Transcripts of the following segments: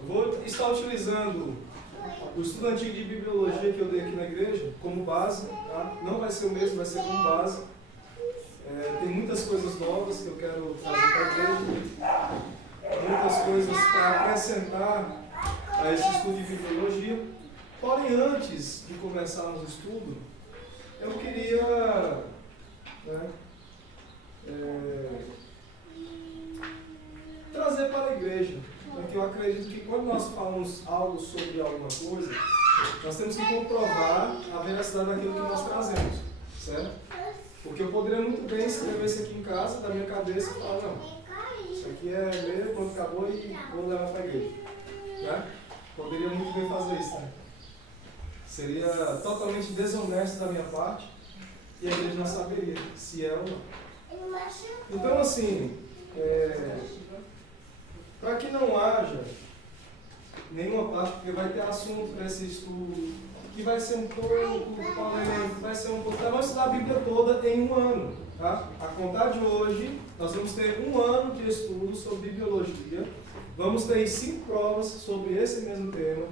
Eu vou estar utilizando o estudo antigo de bibliologia que eu dei aqui na igreja como base, tá? Não vai ser o mesmo, vai ser como base. Tem muitas coisas novas que eu quero trazer para a igreja, muitas coisas para acrescentar a esse estudo de bibliologia. Porém, antes de começarmos o estudo, eu queria trazer para a igreja, porque eu acredito que quando nós falamos algo sobre alguma coisa, nós temos que comprovar a veracidade daquilo que nós trazemos, certo? Porque eu poderia muito bem escrever isso aqui em casa, da minha cabeça, e falar, não, isso aqui é ler quando acabou e vou levar para a igreja, né? Poderia muito bem fazer isso, né? Seria totalmente desonesto da minha parte e a igreja não saberia se é ou não. Então, assim, para que não haja nenhuma parte, porque vai ter assunto para esse estudo, que vai ser um pouco polêmico, vai ser um pouco... Nós vamos estudar a Bíblia toda em um ano, tá? A contar de hoje, nós vamos ter um ano de estudo sobre bibliologia, vamos ter 5 provas sobre esse mesmo tema,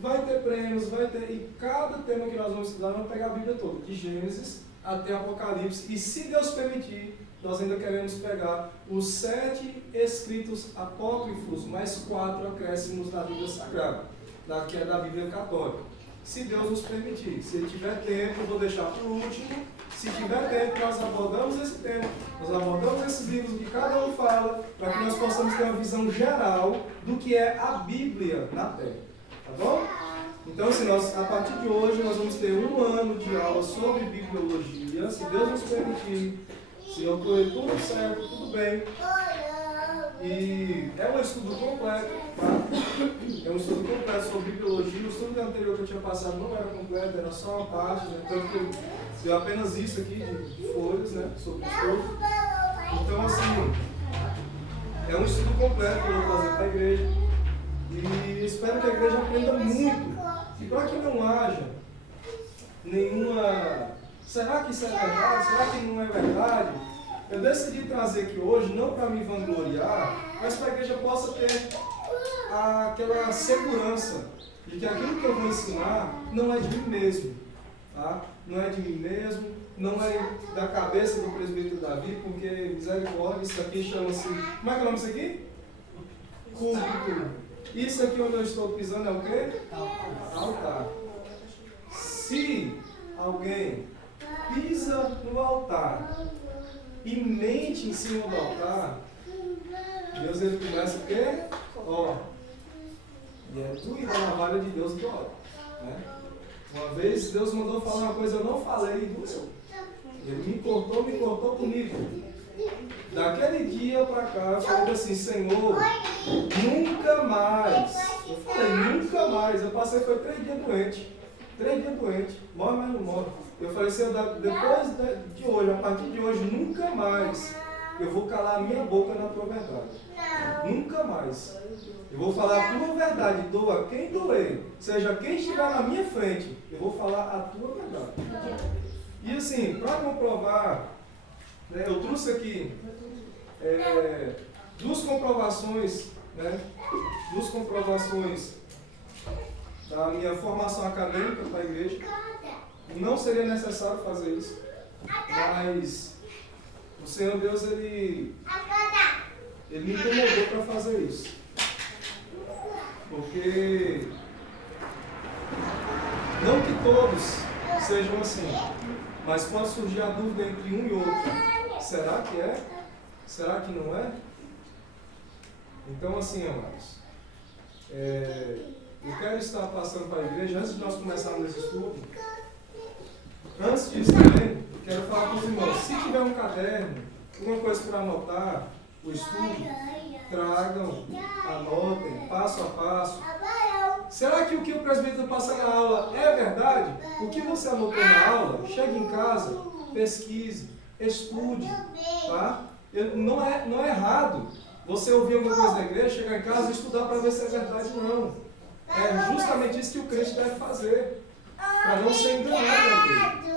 vai ter prêmios, e cada tema que nós vamos estudar, nós vamos pegar a Bíblia toda, de Gênesis até Apocalipse, e se Deus permitir, nós ainda queremos pegar os 7 escritos apócrifos, mais 4 acréscimos da Bíblia Sagrada, que é da Bíblia Católica. Se Deus nos permitir. Se tiver tempo, eu vou deixar por último. Se tiver tempo, nós abordamos esse tema, nós abordamos esses livros que cada um fala, para que nós possamos ter uma visão geral do que é a Bíblia na Terra. Tá bom? Então, assim, a partir de hoje, nós vamos ter um ano de aula sobre bibliologia, se Deus nos permitir. Se eu correr tudo certo, tudo bem. E é um estudo completo, tá? É um estudo completo sobre bibliologia. O estudo anterior que eu tinha passado não era completo, era só uma parte, né? Tanto que deu apenas isso aqui de folhas, né? Sobre o estudo. Então, assim, é um estudo completo que eu vou trazer para a igreja. E espero que a igreja aprenda muito. E para que não haja nenhuma... Será que isso é verdade? Será que não é verdade? Eu decidi trazer aqui hoje, não para me vangloriar, mas para que a igreja possa ter aquela segurança de que aquilo que eu vou ensinar não é de mim mesmo. Tá? Não é de mim mesmo, não é da cabeça do presbítero Davi, porque, misericórdia, isso aqui chama-se... Como é que é o nome disso aqui? Púlpito. Isso aqui onde eu estou pisando é o quê? Altar. Se alguém pisa no altar e mente em cima do altar, Deus ele começa o quê? Ó. E é tu e da navalha de Deus que ora. Né? Uma vez Deus mandou falar uma coisa, eu não falei e doeu. Ele me cortou comigo. Daquele dia para cá, eu falei assim, Senhor, nunca mais. Eu falei, nunca mais. Eu passei, foi 3 dias doente. 3 dias doente. Morre, mas não morre. Eu falei, Senhor, depois de hoje, a partir de hoje, nunca mais eu vou calar a minha boca na tua verdade. Nunca mais. Eu vou falar a tua verdade, doa quem doer, seja quem estiver na minha frente, eu vou falar a tua verdade. E assim, para comprovar, né, eu trouxe aqui 2 comprovações, né, 2 comprovações da minha formação acadêmica para a igreja. Não seria necessário fazer isso, mas o Senhor Deus, Ele me incomodou para fazer isso. Porque não que todos sejam assim, mas pode surgir a dúvida entre um e outro. Será que é? Será que não é? Então, assim, amados, eu quero estar passando para a igreja, antes de nós começarmos esse estudo, antes disso também, quero falar com os irmãos, se tiver um caderno, alguma coisa para anotar, o estudo, tragam, anotem, passo a passo. Será que o que o presbítero passa na aula é verdade? O que você anotou na aula, chegue em casa, pesquise, estude, tá? Não é errado você ouvir alguma coisa da igreja, chegar em casa e estudar para ver se é verdade ou não. É justamente isso que o crente deve fazer, para não ser enganado na igreja.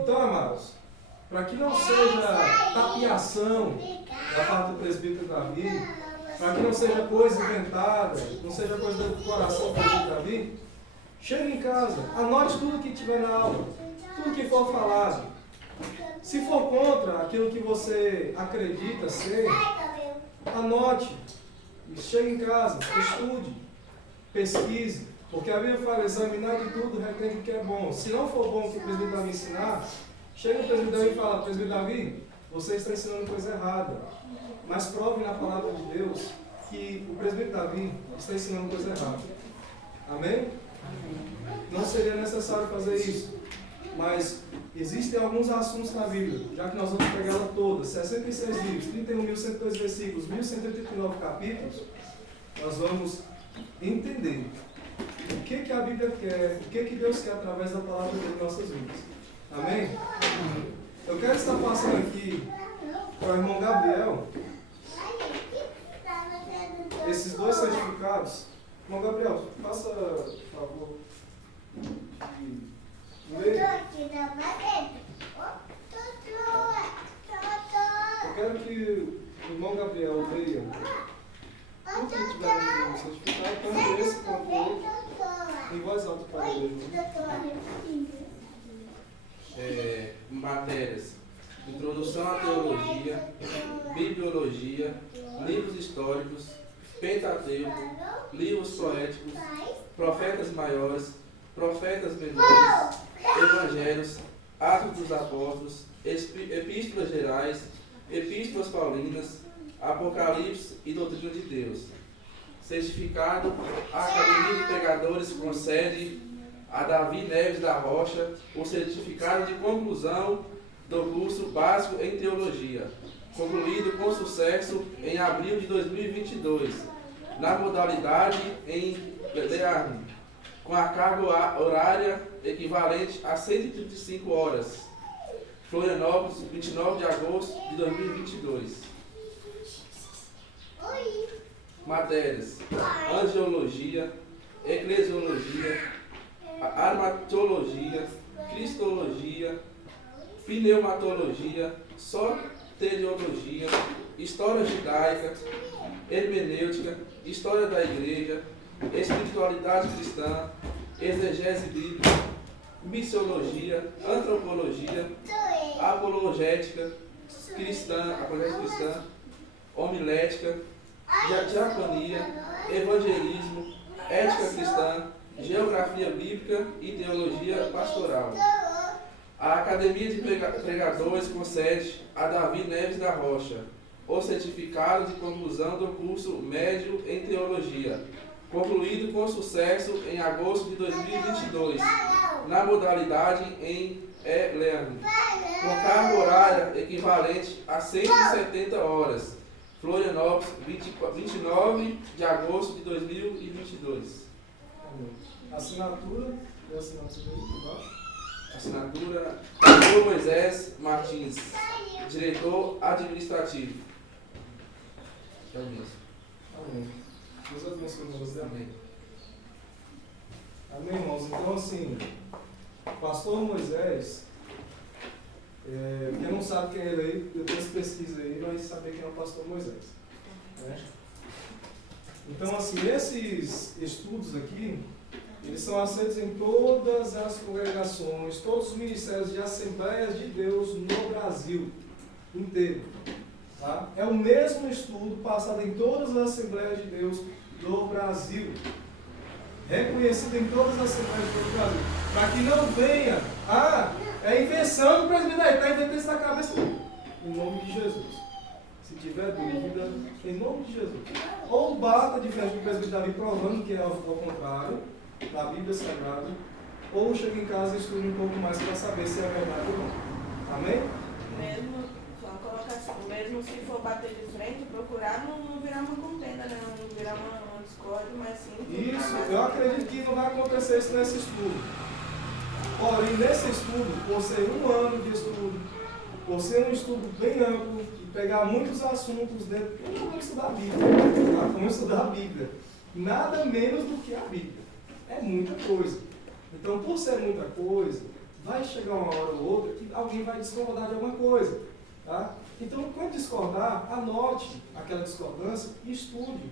Então, amados, para que não seja tapiação da parte do presbítero Davi, para que não seja coisa inventada, não seja coisa do coração de Davi, chegue em casa, anote tudo que tiver na aula, tudo que for falado. Se for contra aquilo que você acredita ser, anote, chegue em casa, estude, pesquise, porque a Bíblia fala, examinar de tudo, retém o que é bom. Se não for bom o que o presbítero Davi ensinar, chega o presbítero Davi e fala, presbítero Davi, você está ensinando coisa errada. Mas prove na palavra de Deus que o presbítero Davi está ensinando coisa errada. Amém? Não seria necessário fazer isso. Mas existem alguns assuntos na Bíblia, já que nós vamos pegar ela toda, 66 livros, 31.102 versículos, 1.189 capítulos, nós vamos entender o que a Bíblia quer, o que Deus quer através da palavra dele em nossas vidas. Amém? Eu quero estar passando aqui para o irmão Gabriel esses dois certificados. Irmão Gabriel, faça, por favor, eu quero que o irmão Gabriel leia tudo que tiver no certificado, tanto esse quanto outro, em voz alta para ele. Matérias: Introdução à Teologia, Bibliologia, Livros Históricos, Pentateuco, Livros Poéticos, Profetas Maiores, Profetas Menores, Evangelhos, Atos dos Apóstolos, Epístolas Gerais, Epístolas Paulinas, Apocalipse e Doutrina de Deus. Certificado: a Academia de Pregadores concede a Davi Neves da Rocha o certificado de conclusão do curso básico em Teologia, concluído com sucesso em abril de 2022, na modalidade em Learning, com a carga horária equivalente a 135 horas. Florianópolis, 29 de agosto de 2022. Matérias: Angiologia, Eclesiologia, Armatologia, Cristologia, Pneumatologia, Soteriologia, História Judaica, Hermenêutica, História da Igreja, Espiritualidade Cristã, Exegese Bíblica, Missiologia, Antropologia, Apologética Cristã, Homilética, Diaconia, Evangelismo, Ética Cristã, Geografia Bíblica e Teologia Pastoral. A Academia de Pregadores concede a Davi Neves da Rocha o certificado de conclusão do curso médio em Teologia, concluído com sucesso em agosto de 2022, na modalidade em e-learning, com carga horária equivalente a 170 horas. Florianópolis, 29 de agosto de 2022. Assinatura, e a assinatura aí por baixo. Assinatura: Dr. Moisés Martins, diretor administrativo. Amém. Deus abençoe você. Amém. Amém, irmãos. Então, assim, pastor Moisés, quem não sabe quem é ele aí, depois pesquisa aí, vai saber quem é o pastor Moisés. Né? Então, assim, esses estudos aqui, eles são aceitos em todas as congregações, todos os ministérios de Assembleias de Deus no Brasil inteiro. Tá? É o mesmo estudo passado em todas as Assembleias de Deus do Brasil. Reconhecido em todas as Assembleias de Deus do Brasil. Para que não venha, é invenção do presbítero, está inventando isso na cabeça. Em nome de Jesus. Se tiver dúvida, em nome de Jesus. Ou bata de frente do presbítero Davi provando que é ao contrário da Bíblia Sagrada, ou chega em casa e estuda um pouco mais para saber se é verdade ou não. Amém? Mesmo se for bater de frente, procurar não virar uma contenda, né? Não virar uma discórdia, mas sim... Isso, eu acredito que não vai acontecer isso nesse estudo. Porém, nesse estudo, por ser um ano de estudo, por ser um estudo bem amplo, e pegar muitos assuntos dentro, vamos estudar a Bíblia, tá? Vamos estudar a Bíblia. Nada menos do que a Bíblia. É muita coisa. Então, por ser muita coisa, vai chegar uma hora ou outra que alguém vai discordar de alguma coisa. Tá? Então, quando discordar, anote aquela discordância e estude.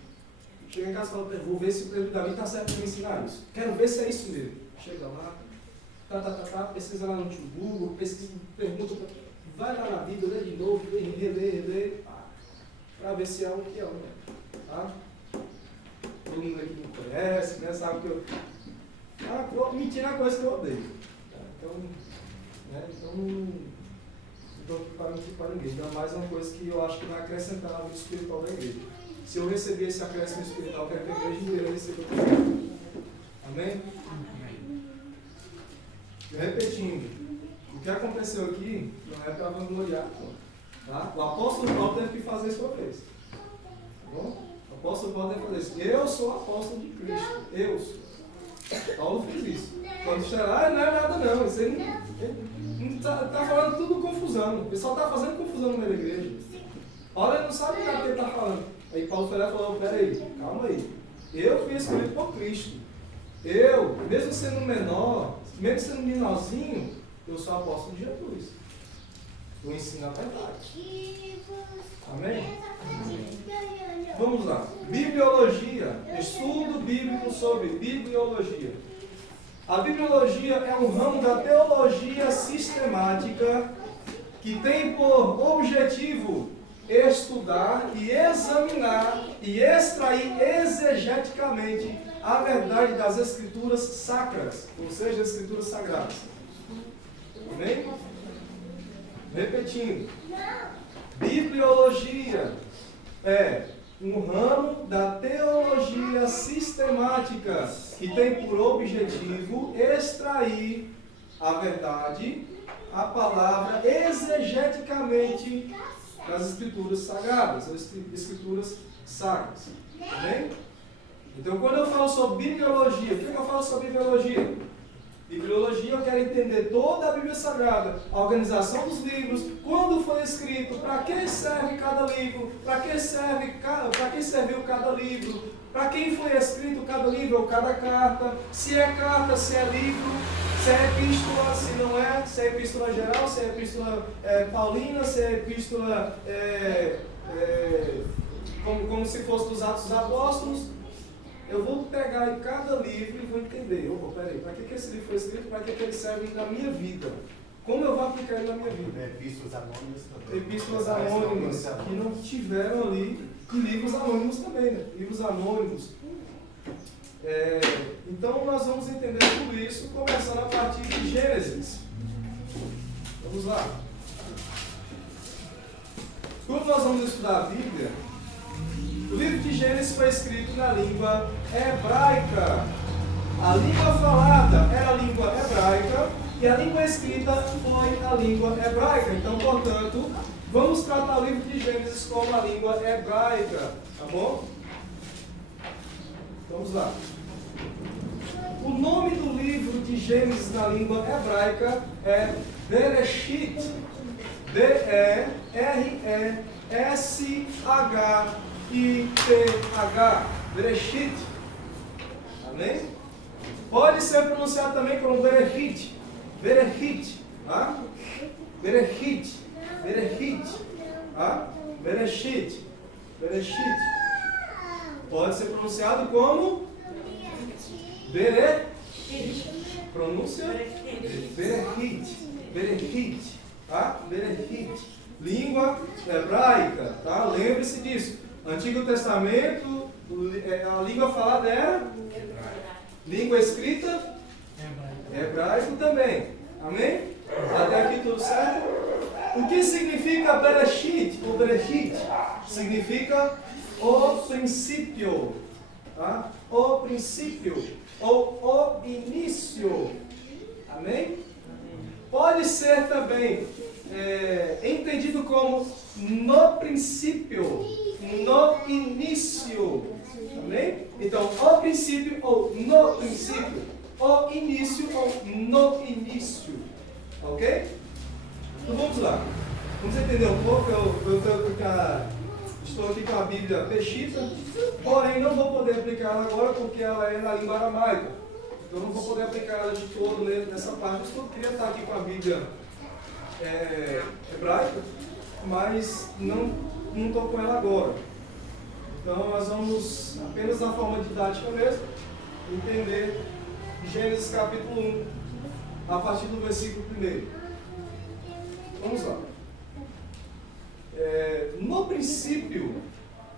Chega em casa e fala, vou ver se o Pedro Davi está certo para me ensinar isso. Quero ver se é isso mesmo. Chega lá, pesquisa lá no tio Google, pesquisa, pergunta, vai lá na Bíblia, lê de novo, relê, para ver se é o que é, né? Tá? Todo mundo aqui me conhece, né? Sabe que eu... mentir é uma coisa que eu odeio. Tá? Então, né? Então, não estou aqui para mentir para ninguém. Ainda mais é uma coisa que eu acho que vai acrescentar na vida espiritual da igreja. Se eu receber esse acréscimo espiritual, eu quero que a igreja inteira receba também. Amém? Repetindo, o que aconteceu aqui não é para vangloriar, tá? O apóstolo Paulo teve que fazer isso uma vez. Tá bom? O apóstolo Paulo teve que fazer isso. Eu sou apóstolo de Cristo. Eu sou. Paulo fez isso. Quando chegar, não é nada não. Isso aí não está falando tudo confusão. O pessoal está fazendo confusão no meio da igreja. Paulo não sabe nada do que ele está falando. Aí Paulo foi lá e falou, peraí, calma aí. Eu fui escolhido por Cristo. Eu, mesmo sendo menor, mesmo sendo menorzinho, eu sou apóstolo de Jesus. Eu ensino a verdade. Amém? Vamos lá. Bibliologia. Estudo bíblico sobre bibliologia. A bibliologia é um ramo da teologia sistemática que tem por objetivo estudar e examinar e extrair exegeticamente a verdade das escrituras sacras, ou seja, as escrituras sagradas. Amém? Repetindo. Bibliologia é um ramo da teologia sistemática que tem por objetivo extrair a verdade, a palavra exegeticamente das escrituras sagradas, as escrituras sacras. Amém? Então, quando eu falo sobre bibliologia, o que eu falo sobre bibliologia? Bibliologia, eu quero entender toda a Bíblia Sagrada, a organização dos livros, quando foi escrito, para que serve cada livro, para que serviu cada livro, para quem foi escrito cada livro ou cada carta, se é carta, se é livro, se é epístola, se não é, se é epístola geral, se é epístola paulina, se é epístola como se fosse dos Atos dos Apóstolos. Eu vou pegar em cada livro e vou entender. Peraí, para que esse livro foi escrito? Para que ele serve na minha vida? Como eu vou aplicar ele na minha vida? Epístolas anônimas também. Epístolas anônimas que não tiveram ali, e livros anônimos também, né? Livros anônimos. Então nós vamos entender tudo isso começando a partir de Gênesis. Vamos lá. Quando nós vamos estudar a Bíblia, o livro de Gênesis foi escrito na língua hebraica. A língua falada era a língua hebraica e a língua escrita foi a língua hebraica. Então, portanto, vamos tratar o livro de Gênesis como a língua hebraica. Tá bom? Vamos lá. O nome do livro de Gênesis na língua hebraica é Bereshit. B-E-R-E-S-H-I-T-H. Bereshit. Amém? Pode ser pronunciado também como Bereshit. Bereshit. Tá? Bereshit. Bereshit. Tá? Bereshit. Bereshit. Pode ser pronunciado como Bereshit. Pronúncia Bereshit. Bereshit. Tá? Bereshit. Língua hebraica. Tá? Lembre-se disso. Antigo Testamento, a língua falada era língua escrita hebraico também. Amém? Até aqui tudo certo? O que significa Bereshit? O Bereshit significa o princípio. Tá? O princípio. Ou o início. Amém? Pode ser também entendido como no princípio, no início. Amém? Então, o princípio ou no princípio, o início ou no início. Ok? Então vamos lá. Vamos entender um pouco. Estou aqui com a Bíblia Peshitta, porém não vou poder aplicar ela agora porque ela é na língua aramaica. Então não vou poder aplicar ela de todo nessa parte. Eu queria estar aqui com a Bíblia hebraica, mas não estou com ela agora. Então nós vamos, apenas na forma didática mesmo, entender Gênesis capítulo 1, a partir do versículo 1. Vamos lá. No princípio,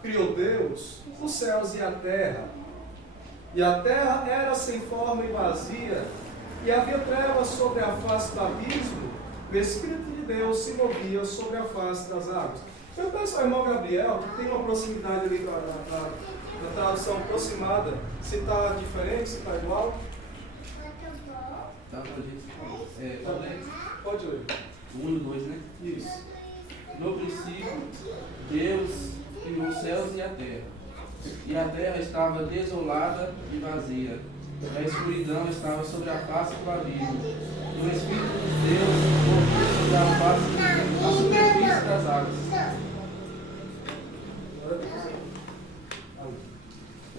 criou Deus os céus e a terra era sem forma e vazia, e havia trevas sobre a face do abismo, o Espírito de Deus se movia sobre a face das águas. Eu peço ao irmão Gabriel, que tem uma proximidade ali na tradução aproximada, se está diferente, se está igual. Pode ler. 1 e 2, né? Isso. No princípio, Deus criou os céus e a terra estava desolada e vazia, e a escuridão estava sobre a face do abismo, e o Espírito de Deus movia sobre a superfície das águas.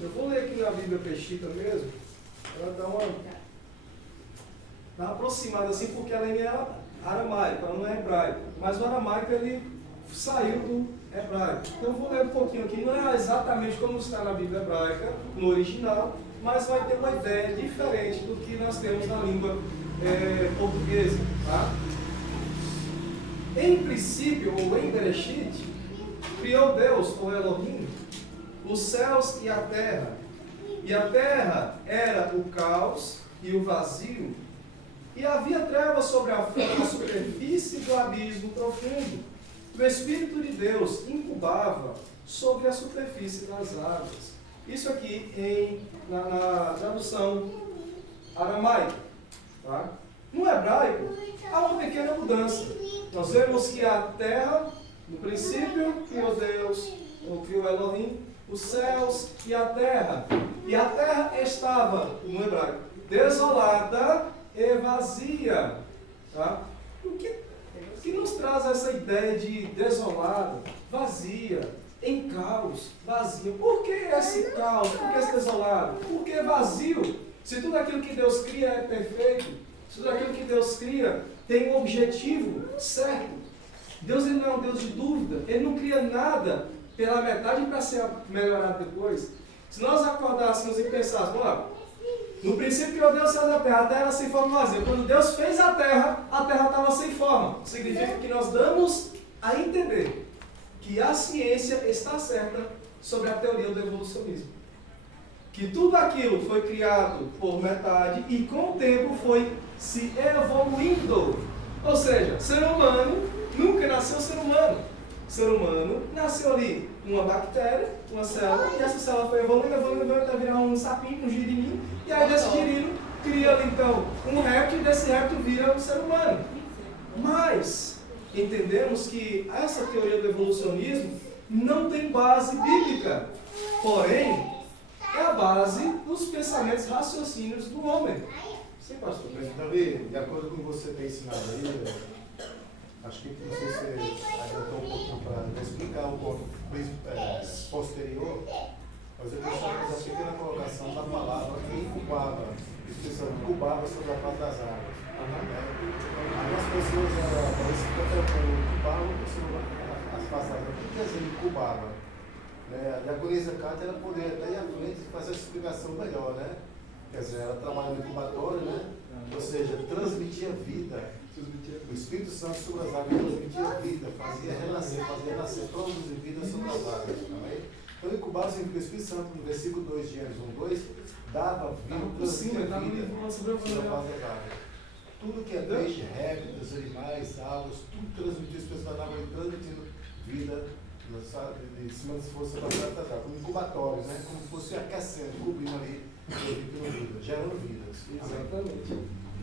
Eu vou ler aqui na Bíblia Peshita mesmo, ela dá uma aproximada assim, porque ela é aramaico, ela não é hebraico, mas o aramaico ele saiu do hebraico. Então eu vou ler um pouquinho aqui, não é exatamente como está na Bíblia hebraica, no original, mas vai ter uma ideia diferente do que nós temos na língua portuguesa. Tá? Em princípio, ou em Bereshit, criou Deus, ou Elohim, os céus e a terra era o caos e o vazio, e havia trevas sobre a superfície do abismo profundo. O Espírito de Deus incubava sobre a superfície das águas. Isso aqui na tradução aramaica. Tá? No hebraico, há uma pequena mudança. Nós vemos que a terra, no princípio, criou Deus, ou criou Elohim, os céus e a terra. E a terra estava, no hebraico, desolada e vazia. Tá? O que nos traz essa ideia de desolada, vazia, em caos, vazio? Por que esse caos? Por que esse desolado? Por que vazio? Se tudo aquilo que Deus cria é perfeito, se tudo aquilo que Deus cria tem um objetivo certo. Deus ele não é um Deus de dúvida, Ele não cria nada pela metade para ser melhorado depois. Se nós acordássemos e pensássemos, olha, no princípio criou Deus céu da terra, a terra era sem forma vazia. Quando Deus fez a terra estava sem forma. Significa que nós damos a entender que a ciência está certa sobre a teoria do evolucionismo. Que tudo aquilo foi criado por metade e com o tempo foi se evoluindo. Ou seja, ser humano nunca nasceu ser humano. Ser humano nasceu ali uma bactéria, uma célula, e essa célula foi evoluindo até virar um sapinho, um girininho, e aí desse girino cria ali então um réptil, e desse réptil vira um ser humano. Mas entendemos que essa teoria do evolucionismo não tem base bíblica, porém é a base dos pensamentos, raciocínios do homem. Sim, pastor. Mas, Davi, de acordo com o que você tem ensinado aí, acho que não sei se você adiantou um pouquinho para explicar o ponto posterior, mas eu queria fazer essa pequena colocação da palavra que incubava, expressão incubava sobre a face das águas. Algumas pessoas parecem que incubavam as faces das águas. O que quer dizer incubava? A diaconisa Cátia ela poderia até ir à frente e fazer essa explicação melhor, né? Quer dizer, ela trabalha no incubatório, né? Ou seja, transmitia vida. O Espírito Santo sobre as águas transmitia vida, fazia renascer, fazia nascer, produzir vida sobre as águas. Também. Então, incubar significa o Espírito Santo, no versículo 2 de Gênesis 1:2, dava vida, transmitia vida sobre as águas. Tudo que é peixe, répteis, animais, águas, tudo transmitia o Espírito Santo, água transmitindo vida em cima das forças das águas, como incubatórios, né? Como se fosse aquecendo, cobrindo ali, gerando vidas. Exatamente.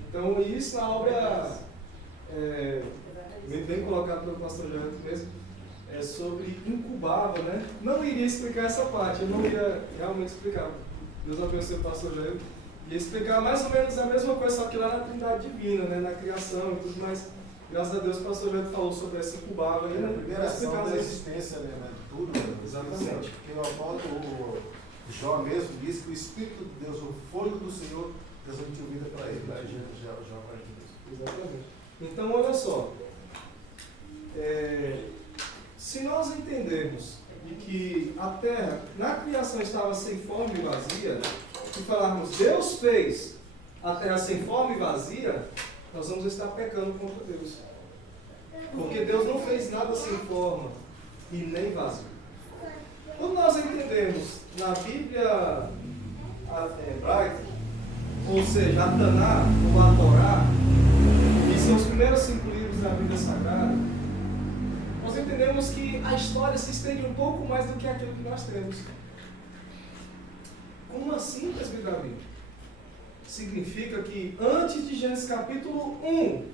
Então, isso na obra, bem colocado pelo pastor Jair mesmo, é sobre incubava, né? Não iria explicar essa parte, eu não ia realmente explicar. Deus abençoe o pastor Jair. Ia explicar mais ou menos a mesma coisa, só que lá na Trindade Divina, né? Na criação e tudo mais. Graças a Deus o pastor Jair falou sobre essa incubava. A primeira ação da existência, né? Tudo, né? Exatamente. Porque o Jó mesmo diz que o Espírito de Deus, o fôlego do Senhor, transmitiu vida para ele. Jó 42. Exatamente. Então, olha só. se nós entendermos de que a terra, na criação, estava sem forma e vazia, e falarmos, Deus fez a terra sem forma e vazia, nós vamos estar pecando contra Deus. Porque Deus não fez nada sem forma e nem vazio. Quando nós entendemos na Bíblia hebraica, ou seja, a Taná ou a Torá, que são os primeiros 5 livros da Bíblia Sagrada, nós entendemos que a história se estende um pouco mais do que aquilo que nós temos. Como assim, presbítero Davi? Significa que antes de Gênesis capítulo 1,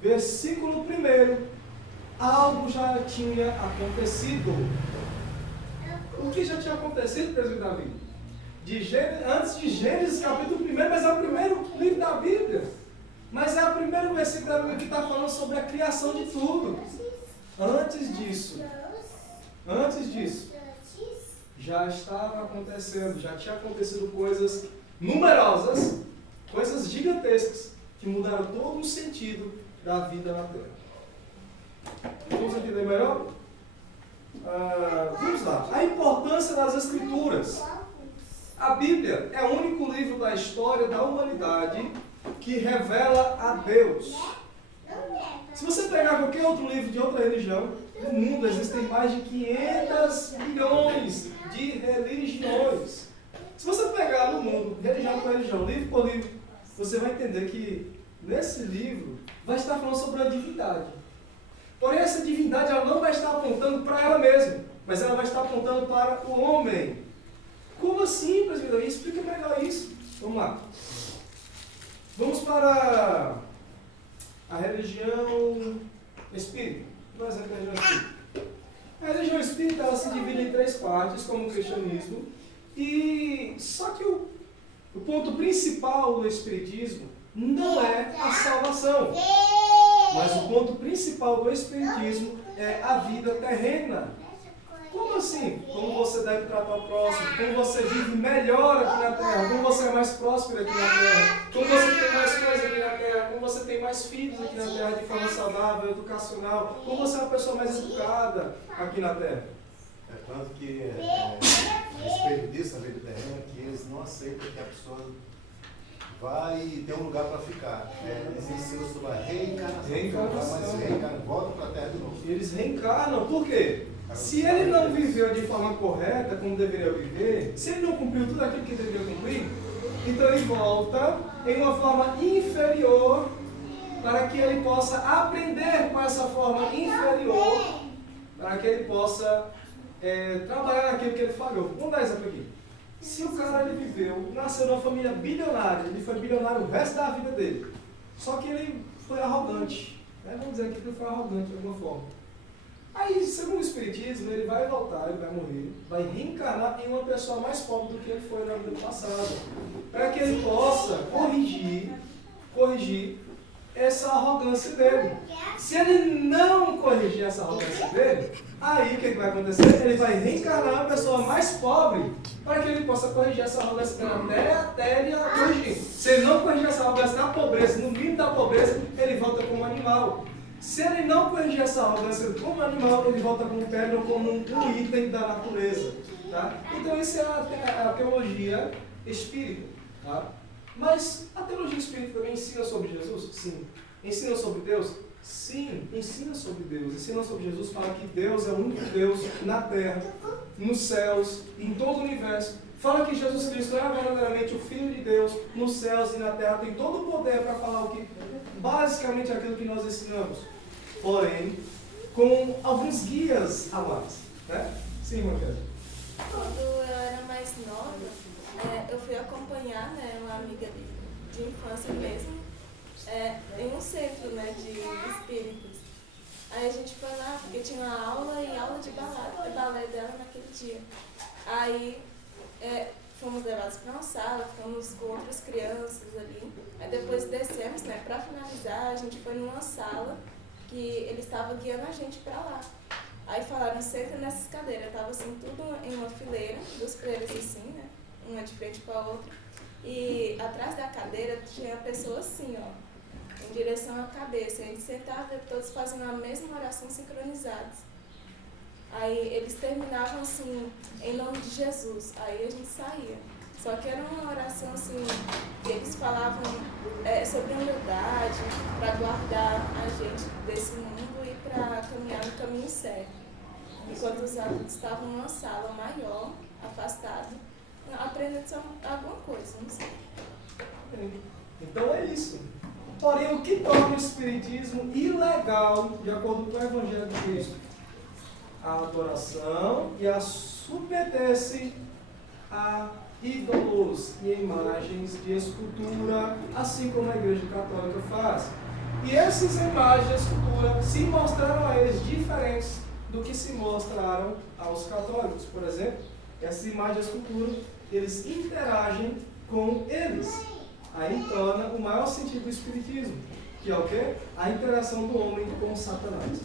versículo 1, algo já tinha acontecido. O que já tinha acontecido, presbítero Davi? Antes de Gênesis capítulo 1, mas é o primeiro livro da Bíblia. Mas é o primeiro versículo da Bíblia que está falando sobre a criação de tudo. Antes disso, já estava acontecendo, já tinha acontecido coisas numerosas, coisas gigantescas, que mudaram todo o sentido da vida na Terra. Vamos entender melhor? Vamos lá. A importância das Escrituras. A Bíblia é o único livro da história da humanidade que revela a Deus. Se você pegar qualquer outro livro de outra religião, no mundo existem mais de 500 milhões de religiões. Se você pegar no mundo, religião por religião, livro por livro, você vai entender que nesse livro vai estar falando sobre a divindade. Porém, essa divindade ela não vai estar apontando para ela mesma, mas ela vai estar apontando para o homem. Como assim, presbítero? Explica melhor isso. Vamos lá. Vamos para a religião espírita. Por exemplo, a religião espírita. A religião espírita ela se divide em 3 partes, como o cristianismo. E só que o ponto principal do espiritismo não é a salvação. Mas o ponto principal do espiritismo é a vida terrena. Como assim? Como você deve tratar o próximo, como você vive melhor aqui na Terra, como você é mais próspero aqui na Terra, como você tem mais coisas aqui na Terra, como você tem mais filhos aqui na Terra de forma saudável, educacional, como você é uma pessoa mais educada aqui na Terra. É tanto que a respeito disso, a vida terrena, que eles não aceitam que a pessoa vai ter um lugar para ficar. Eles ensinam sobre a reencarnação. Mas reencarna, volta para a Terra de novo. Eles reencarnam, por quê? Se ele não viveu de forma correta, como deveria viver, se ele não cumpriu tudo aquilo que deveria cumprir, então ele volta em uma forma inferior para que ele possa aprender com essa forma inferior, para que ele possa trabalhar naquilo que ele falhou. Vamos dar exemplo aqui. Se o cara ele viveu, nasceu numa família bilionária, ele foi bilionário o resto da vida dele, só que ele foi arrogante, né? Vamos dizer aqui que ele foi arrogante de alguma forma. Aí, segundo o Espiritismo, ele vai voltar, ele vai morrer, vai reencarnar em uma pessoa mais pobre do que ele foi na vida passada, para que ele possa corrigir essa arrogância dele. Se ele não corrigir essa arrogância dele, aí o que vai acontecer? Ele vai reencarnar uma pessoa mais pobre, para que ele possa corrigir essa arrogância dele até ele a corrigir. Se ele não corrigir essa arrogância na pobreza, no mínimo da pobreza, ele volta como animal. Se ele não corrigir essa arrogância como animal, ele volta como pedra ou como um item da natureza. Tá? Então isso é a teologia espírita. Tá? Mas a teologia espírita também ensina sobre Jesus? Sim. Ensina sobre Deus? Sim, ensina sobre Deus. Ensina sobre Jesus, fala que Deus é o único Deus na terra, nos céus, em todo o universo. Fala que Jesus Cristo é verdadeiramente o Filho de Deus, nos céus e na terra, tem todo o poder para falar o que basicamente aquilo que nós ensinamos. Porém, com alguns guias a mais. Né? Sim, Raquel. Quando eu era mais nova, eu fui acompanhar, né, uma amiga de infância mesmo, em um centro, né, de espíritos. Aí a gente foi lá, porque tinha uma aula e aula de balé dela naquele dia. Aí fomos levados para uma sala, ficamos com outras crianças ali. Aí depois descemos, né, para finalizar, a gente foi numa sala que ele estava guiando a gente para lá. Aí falaram, senta nessas cadeiras. Tava assim, tudo em uma fileira, 2 fileiras assim, né? Uma de frente para a outra. E atrás da cadeira tinha pessoas assim, ó, em direção à cabeça. A gente sentava todos fazendo a mesma oração sincronizados. Aí eles terminavam assim, em nome de Jesus. Aí a gente saía. Só que era uma oração assim, que eles falavam sobre humildade, para guardar a gente desse mundo e para caminhar no caminho certo. Enquanto os adultos estavam numa sala maior, afastado, aprendendo alguma coisa, não sei. Então é isso. Porém, o que torna o Espiritismo ilegal, de acordo com o Evangelho de Cristo? A adoração e a submeter-se a ídolos e imagens de escultura, assim como a Igreja Católica faz. E essas imagens de escultura se mostraram a eles diferentes do que se mostraram aos católicos. Por exemplo, essa imagem de escultura, eles interagem com eles. Aí torna o maior sentido do Espiritismo, que é o quê? A interação do homem com Satanás.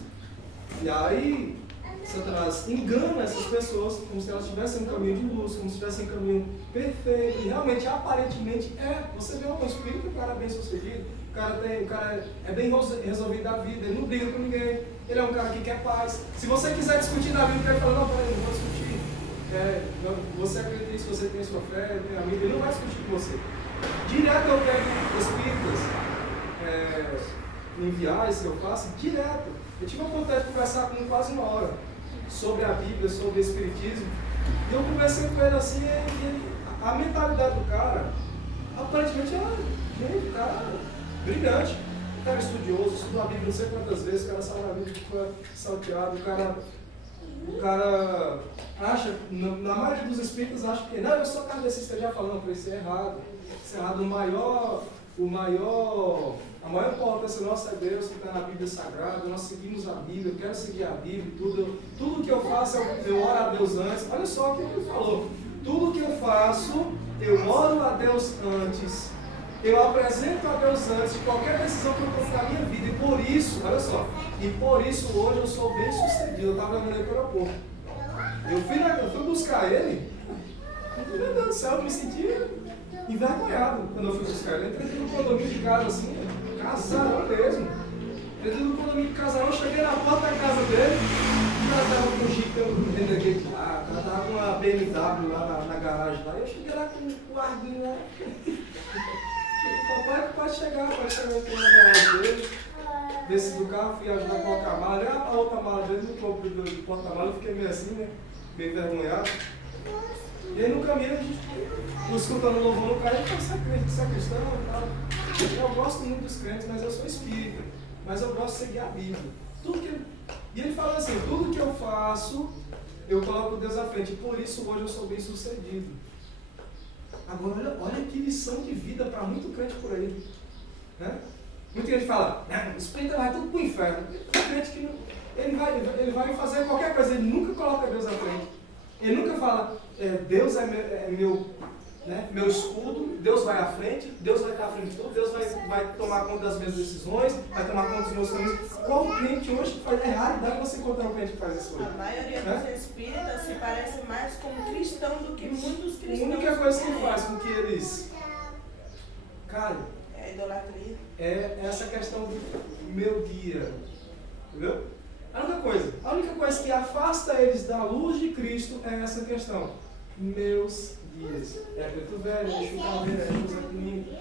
E aí, Satanás engana essas pessoas como se elas estivessem em um caminho de luz, como se estivessem em um caminho perfeito. E realmente, aparentemente, você vê um espírito, um cara bem sucedido, o cara é bem resolvido da vida, ele não briga com ninguém, ele é um cara que quer paz. Se você quiser discutir na Bíblia, ele fala, não, peraí, não vou discutir. Você acredita nisso, você tem sua fé, tem amigo, ele não vai discutir com você. Direto eu pego espíritas em viagens que eu faço, direto. Eu tive a oportunidade de conversar com ele quase uma hora sobre a Bíblia, sobre o Espiritismo. E eu conversei com ele assim, a mentalidade do cara, aparentemente gente, cara brilhante. O cara estudioso, estudou a Bíblia não sei quantas vezes, o cara saiu na Bíblia, ficou salteado, o cara acha, na maioria dos espíritos, acha que, não, eu sou kardecista, já falando, para isso é errado. Isso é errado, a maior importância nossa é Deus que está na Bíblia Sagrada, nós seguimos a Bíblia, eu quero seguir a Bíblia, tudo que eu faço, eu oro a Deus antes. Olha só o que ele falou, tudo que eu faço, eu oro a Deus antes, eu apresento a Deus antes de qualquer decisão que eu tomo na minha vida, e por isso, olha só, hoje eu sou bem sucedido. Eu estava levando ele para o aeroporto, eu fui buscar ele, meu Deus do céu, eu me senti envergonhado quando eu fui buscar ele. Eu entrei no condomínio de casa assim, casarão mesmo. Entrei no condomínio de casarão, cheguei na porta da casa dele, o cara estava com um Jeep Renegade lá, o cara estava com uma BMW lá na garagem lá, eu cheguei lá com o arguinho lá. Papai, pode chegar aqui na garagem dele, desci do carro, fui ajudar a colocar a mala, olhar para a outra mala dele, no corpo do porta-mala, eu fiquei meio assim, né, meio envergonhado. E aí no caminho a gente escutando louvor no carro, a gente você é cristão e tal. Eu gosto muito dos crentes, mas eu sou espírita. Mas eu gosto de seguir a Bíblia. E ele fala assim, tudo que eu faço, eu coloco Deus à frente. E por isso hoje eu sou bem sucedido. Agora, olha que lição de vida para muito crente por aí. Né? Muita gente fala, o espírita vai tudo para o inferno. Tem crente que não, ele vai fazer qualquer coisa, ele nunca coloca Deus à frente. Ele nunca fala, Deus é meu escudo, Deus vai à frente, Deus vai estar à frente de tudo, Deus vai tomar conta das minhas decisões, vai tomar conta dos meus caminhos. Qual crente hoje que faz? É raridade você encontrar um crente que faz isso hoje. A maioria dos espíritas se parece mais com cristão do que muitos cristãos. A única coisa que faz com que eles caem é a idolatria. É essa questão do meu guia. Entendeu? A única coisa que afasta eles da luz de Cristo é essa questão. Meus guias. Preto Velho, Exu Caveira, Exu Zé Domingo,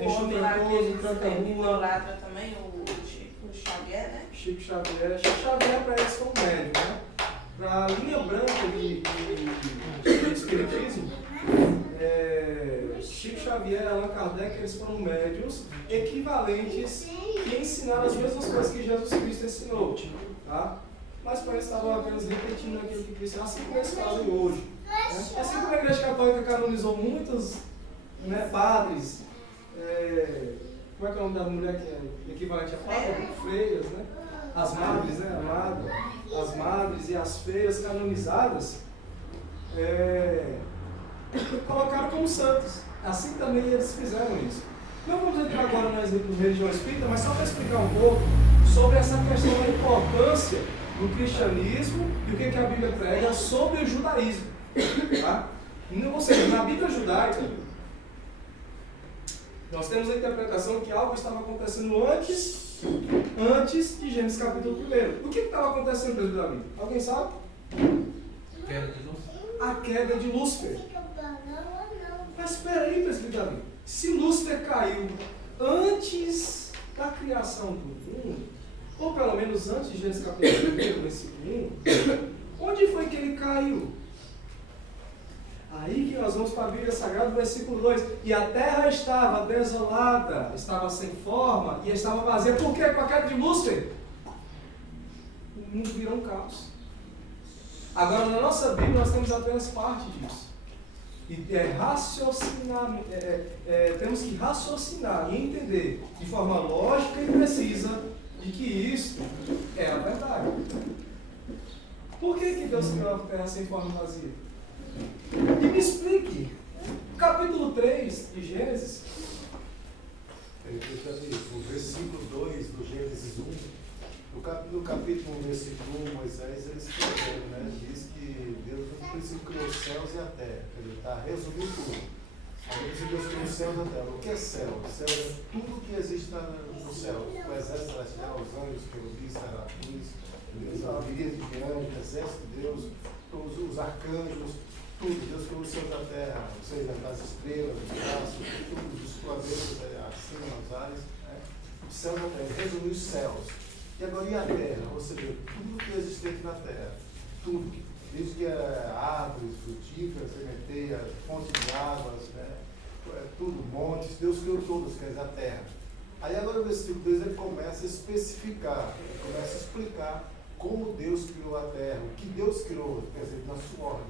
Exu Trancoso, Tranca-Rua. Idolatra também o Chico Xavier, né? Chico Xavier para eles foi um médium, né? Para a linha branca de espiritismo, Chico Xavier e Allan Kardec, eles foram médiuns equivalentes que ensinaram as mesmas coisas que Jesus Cristo ensinou, tá? Mas para eles estavam apenas repetindo aquilo que Cristo, assim como eles fazem hoje. Né? Assim como a Igreja Católica canonizou muitos padres, como é que é o nome da mulher que é equivalente a padre? Freiras, né? As madres, né? As madres e as freiras canonizadas, colocaram como santos. Assim também eles fizeram isso. Não vamos entrar agora na religião espírita, mas só para explicar um pouco sobre essa questão da importância do cristianismo e o que a Bíblia prega sobre o judaísmo. Tá? Ou seja, na Bíblia judaica, nós temos a interpretação que algo estava acontecendo antes Antes de Gênesis capítulo 1. O que estava acontecendo, presbítero Davi? Alguém sabe? Queda de luz. A queda de Lúcifer. Mas espera aí, presbítero Davi. Se Lúcifer caiu antes da criação do mundo, ou pelo menos antes de Gênesis capítulo 1, versículo 1, onde foi que ele caiu? Aí que nós vamos para a Bíblia Sagrada, versículo 2. E a terra estava desolada, estava sem forma e estava vazia. Por quê? Com a queda de Lúcifer. O mundo virou um caos. Agora, na nossa Bíblia, nós temos apenas parte disso. E temos que raciocinar e entender de forma lógica e precisa de que isso é a verdade. Por que Deus criou a terra sem forma e vazia? E me explique. Capítulo 3 de Gênesis. O versículo 2 do Gênesis 1. No capítulo 1, versículo 1, Moisés, ele escreveu, né? Diz que Deus no princípio criou os céus e a terra. Ele está resumindo tudo. No princípio Deus criou os céus e a terra. O que é céu? O céu é tudo que existe no céu. O exército celestial, os anjos, querubins, serafins, a miríade de anjos, o exército de Deus, os arcanjos, tudo. Deus criou os céus e a terra, ou seja, as estrelas, os braços, tudo, os planetas acima, nos ares. Né? Os céus e a terra. Ele resumiu os céus. E agora e a terra? Você vê tudo que existe aqui na terra. Tudo. Desde que árvores, frutíferas, sementeias, fontes de águas, né? Tudo, montes. Deus criou todos, quer dizer, a terra. Aí agora o versículo 2 ele começa a especificar, ele começa a explicar como Deus criou a terra, o que Deus criou, quer dizer, na sua ordem.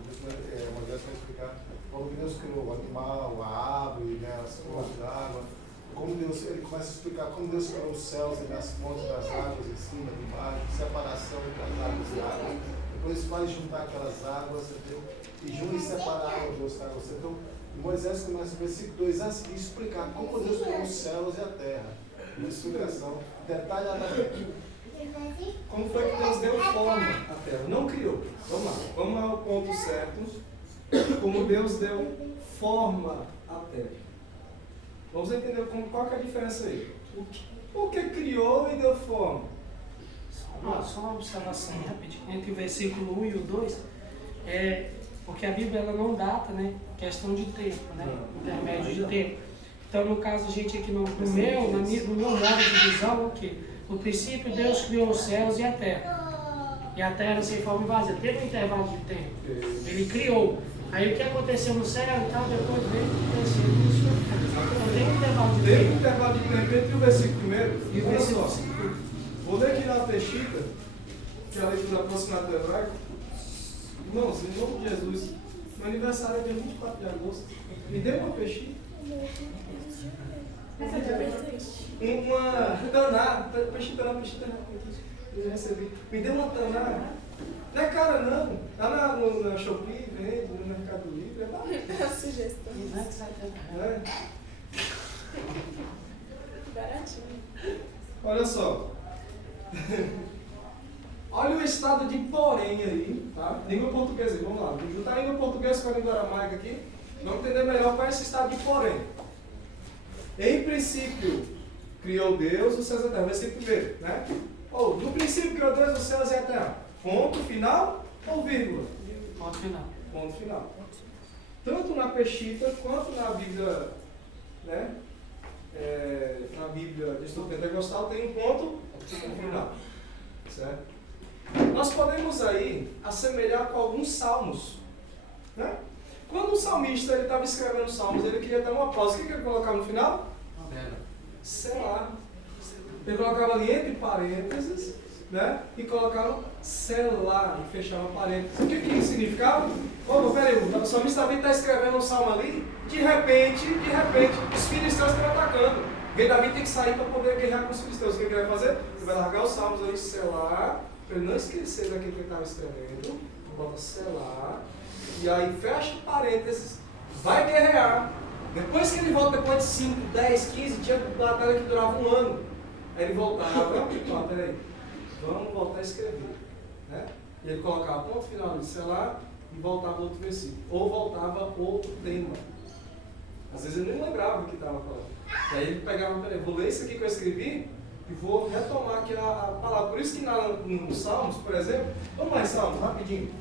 Moisés vai explicar como Deus criou o animal, a árvore, né? As fontes da água. Como Deus, ele começa a explicar como Deus criou os céus e as fontes das águas em cima, embaixo, separação entre as águas e águas. Depois vai juntar aquelas águas, entendeu? E junta e separa a água de outra água. Então, Moisés começa no versículo 2 a explicar como Deus criou os céus e a terra. Uma explicação detalhadamente. Como foi que Deus deu forma à terra? Não criou. Vamos lá. Vamos ao ponto certo. Como Deus deu forma à terra. Vamos entender qual que é a diferença aí. Por que criou e deu forma? Só uma observação rapidinho. Entre o versículo 1 e o 2, porque a Bíblia ela não data, né? Questão de tempo, né? Intermédio de tempo. Então, no caso, a gente aqui no meu modo de visão, no princípio Deus criou os céus e a terra. E a terra sem forma e vazia. Teve um intervalo de tempo. Ele criou. Aí o que aconteceu no céu e tal, depois veio acontecer isso. Então tem um intervalo de tempo. Teve um intervalo de tempo entre o versículo primeiro E o versículo segundo. Vou ler aqui na Peshita, que é a leitura aproximada do hebraico. Irmãos, em nome de Jesus, meu aniversário é dia 24 de agosto. Me dê uma Peshita. Uma taná. Peshita não. Eu recebi. Me dê uma taná. Não é cara não. Lá na Shopee, vende, no Mercado Livre. É barato. Sugestão. É. Baratinho. Olha só. Olha o estado de porém aí, tá? Língua portuguesa, vamos lá. Vamos juntar a língua portuguesa com a língua aramaica aqui. Vamos entender melhor qual é esse estado de porém. Em princípio, criou Deus os céus e a terra. Versículo 1, né? No princípio criou Deus os céus e a terra. Ponto final ou vírgula? Ponto final. Ponto final. Tanto na Peshita quanto na Bíblia, né? Na Bíblia de Estudo Pentecostal tem um ponto final. Certo? Nós podemos aí assemelhar com alguns salmos. Né? Quando o salmista estava escrevendo salmos, ele queria dar uma pausa. O que ele colocava no final? Selah. Ele colocava ali entre parênteses, né? E colocava Selah e fechava parênteses. O que significava? Peraí, o salmista Davi está escrevendo um salmo ali, de repente, os filisteus estão atacando. Porque Davi tem que sair para poder guerrear com os filisteus. O que ele vai fazer? Ele vai largar os salmos ali, Selah, para ele não esquecer daquilo que ele estava escrevendo. Bota Selah, e aí fecha parênteses, vai guerrear. Depois que ele volta, depois de 5, 10, 15, tinha batalha que durava um ano. Aí ele voltava, peraí, vamos voltar a escrever. Né? E ele colocava ponto final de Selah e voltava outro versículo. Ou voltava outro tema. Às vezes ele nem lembrava o que estava falando. E aí ele pegava, peraí, vou ler isso aqui que eu escrevi, E vou retomar aqui a palavra. Por isso que nos Salmos, por exemplo, vamos lá em Salmos, rapidinho.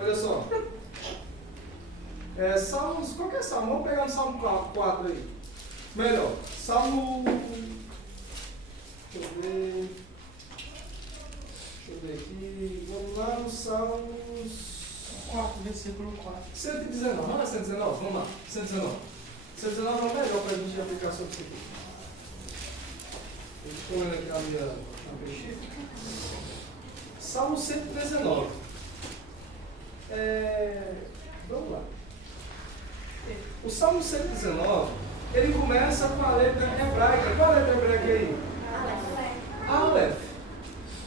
Olha só. Salmos, qualquer salmo, vamos pegar no Salmo 4 aí. Melhor, Salmo. Deixa eu ver aqui. Vamos lá no Salmos 4, versículo 4. 119. Vamos lá, 119. Vamos lá. 119. 119 é o melhor para a gente aplicar sobre isso aqui. Eu estou olhando aqui na minha peixe. Salmo 119. Vamos lá. O Salmo 119, ele começa com a letra hebraica. Qual a letra hebraica aí? Aleph.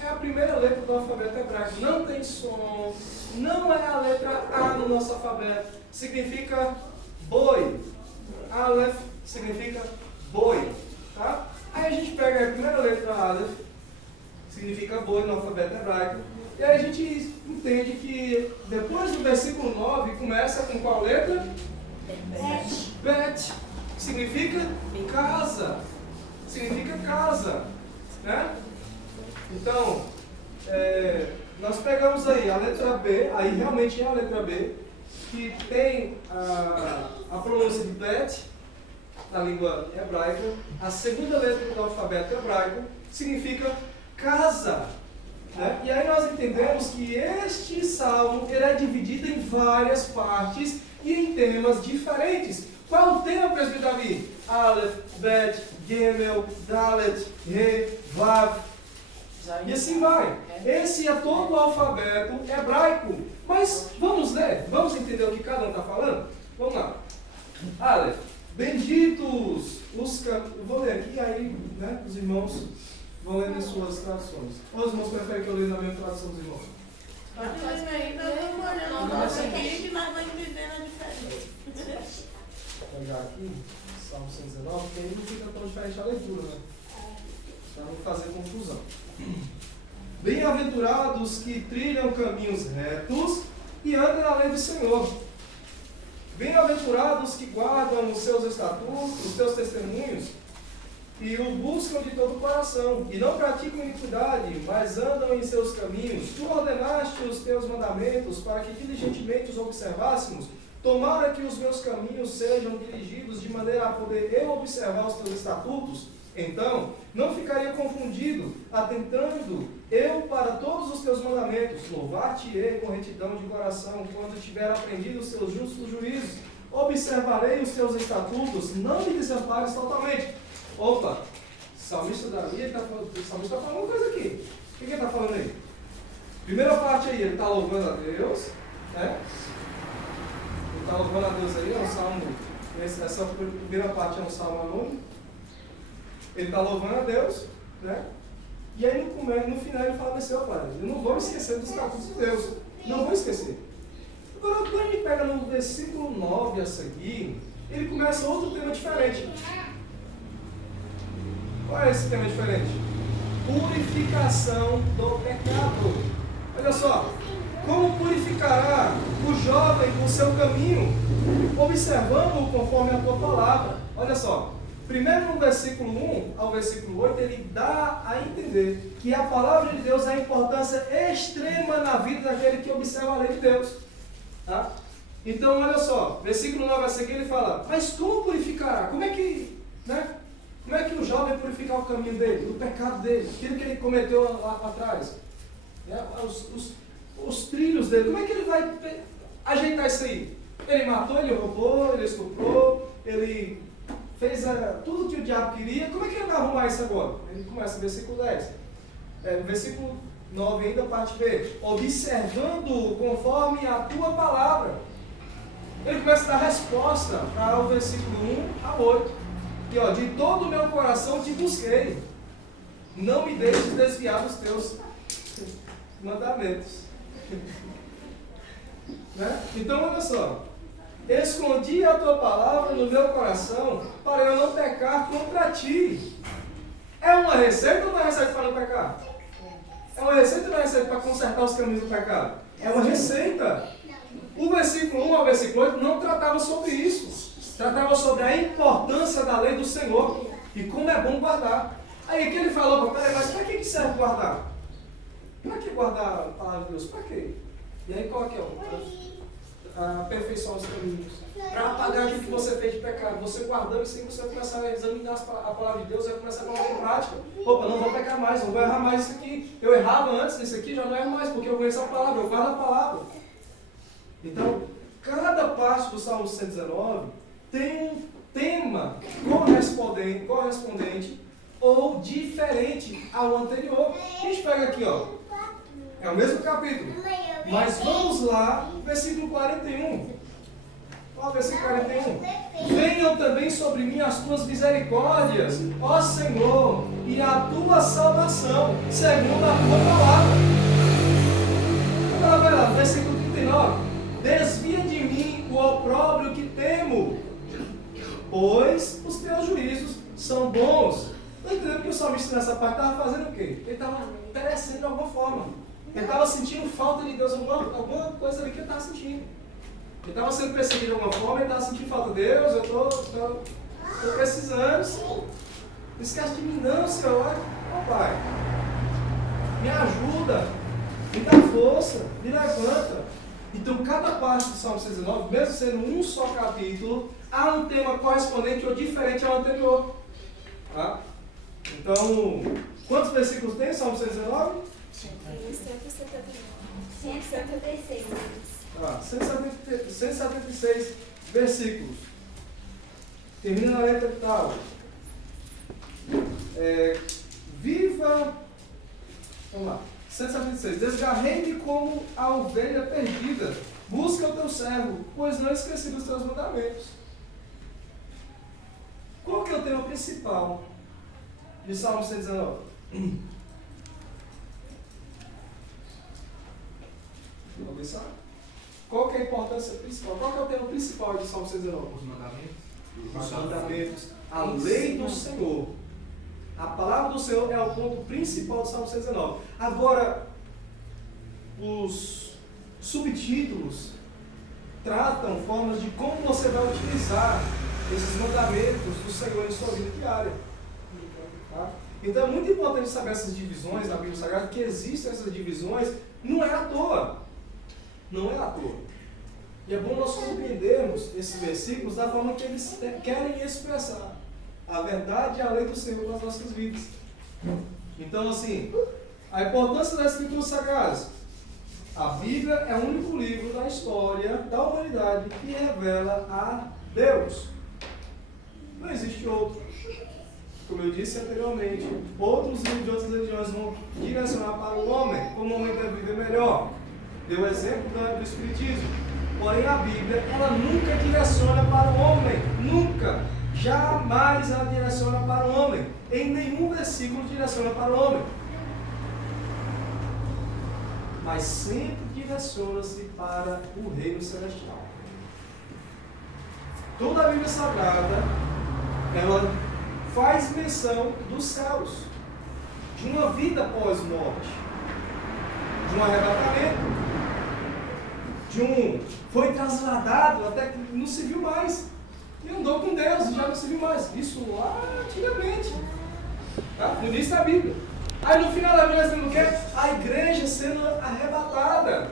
É a primeira letra do alfabeto hebraico. Não tem som. Não é a letra A no nosso alfabeto. Significa boi. Aleph significa boi. Tá? Aí a gente pega a primeira letra Aleph, significa boi no alfabeto hebraico. E aí a gente entende que depois do versículo 9 começa com qual letra? Bet. Significa casa. Significa casa. Né? Então, nós pegamos aí a letra B, aí realmente é a letra B, que tem a pronúncia de Bet, na língua hebraica. A segunda letra do alfabeto hebraico significa casa. Né? E aí nós entendemos que este salmo ele é dividido em várias partes e em temas diferentes. Qual o tema, presbítero Davi? Aleph, Bet, Gimel, Dalet, Re, Vav. E assim vai. Esse é todo o alfabeto hebraico. Mas vamos ler, vamos entender o que cada um está falando? Vamos lá. Aleph, benditos os caminhos. Eu vou ler aqui, aí né, os irmãos vão ler nas suas traduções. Ou os irmãos preferem que eu leia na minha tradução dos irmãos? Pode ler aí, nós vamos olhando o nosso aqui que nós vamos entendendo a diferença. Vou pegar aqui, Salmo 119, porque aí não fica tão diferente a leitura, né? Para não fazer confusão. Bem-aventurados que trilham caminhos retos e andam na lei do Senhor. Bem-aventurados que guardam os seus estatutos, os teus testemunhos, e o buscam de todo o coração, e não praticam iniquidade, mas andam em seus caminhos. Tu ordenaste os teus mandamentos para que diligentemente os observássemos. Tomara que os meus caminhos sejam dirigidos de maneira a poder eu observar os teus estatutos. Então, não ficaria confundido, atentando eu para todos os teus mandamentos. Louvar-te-ei com retidão de coração, quando tiver aprendido os teus justos juízos. Observarei os teus estatutos, não me desampares totalmente. Opa, o salmista Davi está falando uma coisa aqui. O que ele está falando aí? Primeira parte aí, ele está louvando a Deus, né? Ele está louvando a Deus aí, é um salmo. Essa primeira parte é um salmo anônimo. Ele está louvando a Deus, né? E aí no final ele fala assim, ó pai, eu não vou esquecer dos estatutos de Deus. Não vou esquecer. Agora, quando a gente pega no versículo 9 a seguir, ele começa outro tema diferente. Qual é esse tema diferente? Purificação do pecado. Olha só, como purificará o jovem o seu caminho, observando-o conforme a tua palavra. Olha só, primeiro no versículo 1 ao versículo 8, ele dá a entender que a palavra de Deus é a importância extrema na vida daquele que observa a lei de Deus. Tá? Então, olha só, versículo 9 a seguir ele fala, mas como purificará? Como é que, né? Como é que o jovem vai purificar o caminho dele, o pecado dele, aquilo que ele cometeu lá atrás? Né? Os trilhos dele, como é que ele vai ajeitar isso aí? Ele matou, ele roubou, ele estuprou, ele fez tudo que o diabo queria, como é que ele vai arrumar isso agora? Ele começa no versículo 10. No versículo 9 ainda, parte B. Observando conforme a tua palavra. Ele começa a dar resposta para o versículo 1 a 8. E ó, de todo o meu coração te busquei. Não me deixes desviar dos teus mandamentos. Né? Então, olha só. Escondi a tua palavra no meu coração para eu não pecar contra ti. É uma receita ou não é receita para não pecar? É uma receita ou não é receita para consertar os caminhos do pecado? É uma receita. O versículo 1 ao versículo 8 não tratava sobre isso. Tratava sobre a importância da lei do Senhor. E como é bom guardar. Aí que ele falou, peraí, mas para que serve guardar? Para que guardar a palavra de Deus? Para quê? E aí qual que é a aperfeiçoar os caminhos? Para apagar aquilo que você fez de pecado. Você guardando isso aí, você vai começar a examinar a palavra de Deus, vai começar a colocar em prática. Opa, não vou pecar mais, não vou errar mais isso aqui. Eu errava antes disso aqui, já não erro mais, porque eu conheço a palavra, eu guardo a palavra. Então, cada parte do Salmo 119 tem um tema correspondente ou diferente ao anterior. A gente pega aqui, ó. É o mesmo capítulo. Mas vamos lá, versículo 41. Ó, versículo 41. Venham também sobre mim as tuas misericórdias, ó Senhor, e a tua salvação, segundo a tua palavra. Agora vai lá, versículo 39. Desvia de mim o opróbrio que temo, pois os teus juízos são bons. Está entendendo que o salmista nessa parte estava fazendo o quê? Ele estava perecendo de alguma forma. Ele estava sentindo falta de Deus, alguma coisa ali que ele estava sentindo. Ele estava sendo perseguido de alguma forma, ele estava sentindo falta de Deus, eu estou precisando, Senhor. Não esquece de mim não, Senhor. Ó Pai, me ajuda, me dá força, me levanta. Então cada parte do Salmo 119, mesmo sendo um só capítulo, há um tema correspondente ou diferente ao anterior. Tá? Então, quantos versículos tem o Salmo 119? 176. 176 versículos. Termina na letra tal. Viva. Vamos lá. 176. Desgarrei-me como a ovelha perdida. Busca o teu servo, pois não esqueci dos teus mandamentos. Qual que é o tema principal de Salmo 119? Alguém sabe? Qual que é a importância principal? Qual que é o tema principal de Salmo 119? Os mandamentos. Os mandamentos. A lei do Senhor. A palavra do Senhor é o ponto principal do Salmo 119. Agora, os subtítulos tratam formas de como você vai utilizar esses mandamentos do Senhor em sua vida diária. Tá? Então é muito importante saber essas divisões na Bíblia Sagrada, que existem essas divisões, não é à toa. Não é à toa. E é bom nós compreendermos esses versículos da forma que eles querem expressar a verdade e a lei do Senhor nas nossas vidas. Então, assim, a importância das Escrituras Sagradas. A Bíblia é o único livro da história da humanidade que revela a Deus. Não existe outro. Como eu disse anteriormente, outros livros de outras religiões vão direcionar para o homem, como o homem deve viver melhor. Deu o exemplo do Espiritismo. Porém, a Bíblia, ela nunca direciona para o homem. Nunca. Jamais ela direciona para o homem. Em nenhum versículo direciona para o homem. Mas sempre direciona-se para o reino celestial. Toda a Bíblia Sagrada, ela faz menção dos céus, de uma vida pós-morte, de um arrebatamento, foi trasladado até que não se viu mais, e andou com Deus e já não se viu mais. Isso lá antigamente, tá? No início da Bíblia. Aí no final da Bíblia nós temos o quê? A igreja sendo arrebatada,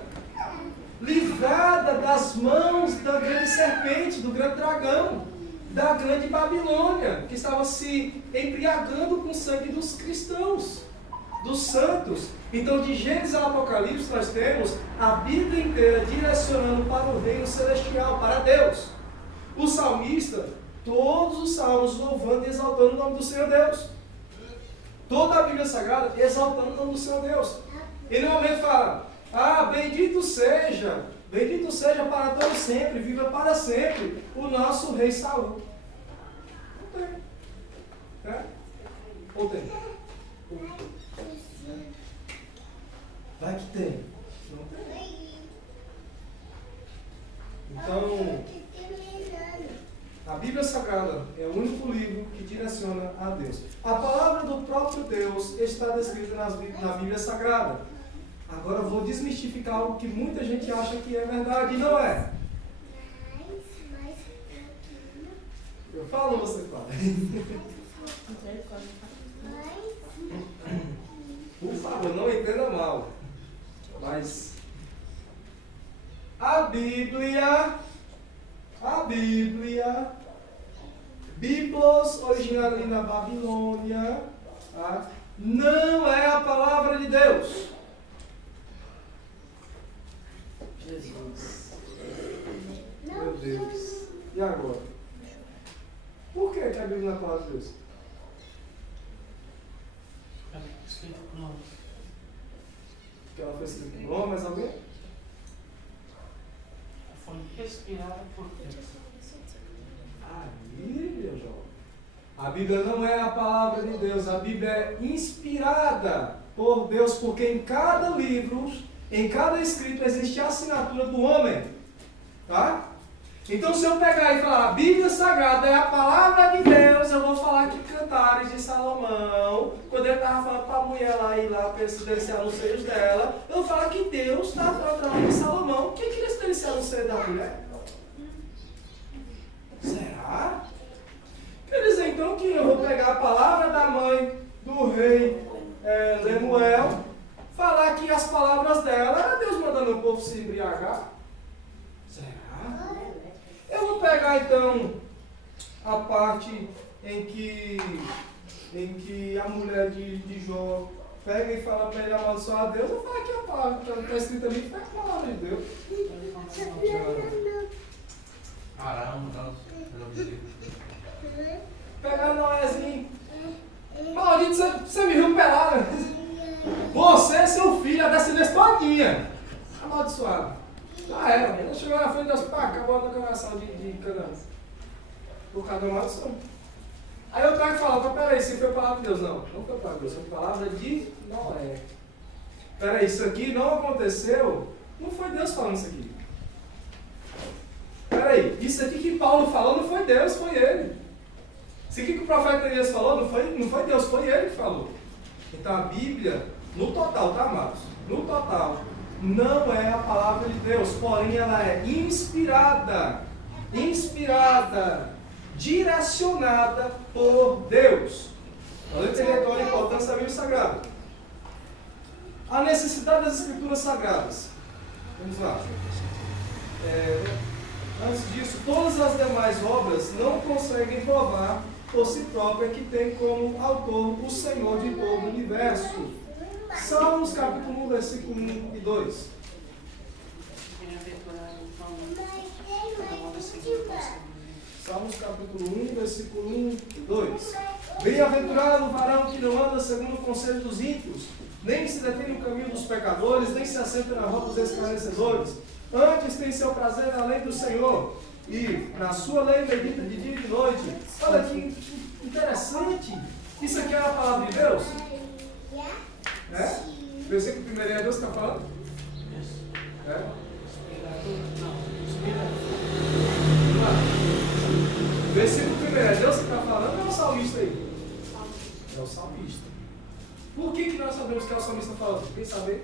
livrada das mãos da grande serpente, do grande dragão, da grande Babilônia, que estava se embriagando com o sangue dos cristãos, dos santos. Então, de Gênesis ao Apocalipse, nós temos a Bíblia inteira direcionando para o reino celestial, para Deus. O salmista, todos os salmos louvando e exaltando o nome do Senhor Deus. Toda a Bíblia Sagrada exaltando o nome do Senhor Deus. E no momento fala, bendito seja para todo sempre, viva para sempre o nosso rei Saul. Não tem. É? Ou tem? Vai que tem. Não tem. Então, a Bíblia Sagrada é o único livro que direciona a Deus. A palavra do próprio Deus está descrita na Bíblia Sagrada. Agora eu vou desmistificar algo que muita gente acha que é verdade e não é. Eu falo ou você fala? Por favor, não entenda mal. Mas a Bíblia, Biblos, originada ali na Babilônia, tá? Não é a palavra de Deus. Jesus. Meu Deus. E agora? Por que a Bíblia não é a palavra de Deus? Escrito por nome. Porque ela foi escrita por homem, mas alguém? Foi inspirada por Deus. A Bíblia, João. A Bíblia não é a palavra de Deus. A Bíblia é inspirada por Deus, porque em cada livro, em cada escrito, existe a assinatura do homem. Tá? Então, se eu pegar e falar a Bíblia Sagrada é a palavra de Deus, eu vou falar que Cantares de Salomão, quando ele estava falando para a mulher lá ir lá para se deliciar nos seios dela, eu vou falar que Deus estava falando de Salomão. Quem queria se deliciar no seio da mulher? Será? Quer dizer então que eu vou pegar a palavra da mãe do rei Lemuel, falar que as palavras dela era Deus mandando o povo se embriagar? Será? Eu vou pegar então a parte em que a mulher de Jó pega e fala para ele amaldiçoar a Deus, eu vou falar que a palavra que está escrita ali foi a palavra de Deus. Arão, não. Pegar Noézinho. Maldito, você me viu pelado. Você, seu filho, a descendência todinha. Amaldiçoado. Já era, ele chegou na frente de Deus, pá, acabou a declaração de Canaã. Por causa da maldição. Aí eu pego e falo, mas peraí, se foi a palavra de Deus. Não, não foi a palavra de Deus, foi a palavra de Noé. Peraí, isso aqui não aconteceu, não foi Deus falando isso aqui. Peraí, isso aqui que Paulo falou não foi Deus, foi ele. Isso aqui que o profeta Elias falou não foi Deus, foi ele que falou. Então a Bíblia, no total, tá, amados? No total, não é a palavra de Deus, porém ela é inspirada, direcionada por Deus. Nós entendemos a importância da Bíblia Sagrada. A necessidade das Escrituras Sagradas. Vamos lá. Antes disso, todas as demais obras não conseguem provar por si própria que tem como autor o Senhor de todo o universo. Salmos capítulo 1, versículo 1 e 2. Salmos capítulo 1, versículo 1 e 2. Bem-aventurado o varão que não anda segundo o conselho dos ímpios, nem se detém no caminho dos pecadores, nem se assenta na roda dos escarnecedores. Antes tem seu prazer na lei do Senhor, e na sua lei medita de dia e de noite. Olha que interessante. Isso aqui é a palavra de Deus? Versículo 1 é Deus que está falando? Versículo 1 é Deus que está falando ou é o salmista aí? É o salmista. Por que nós sabemos que é o salmista falando? Quem sabe?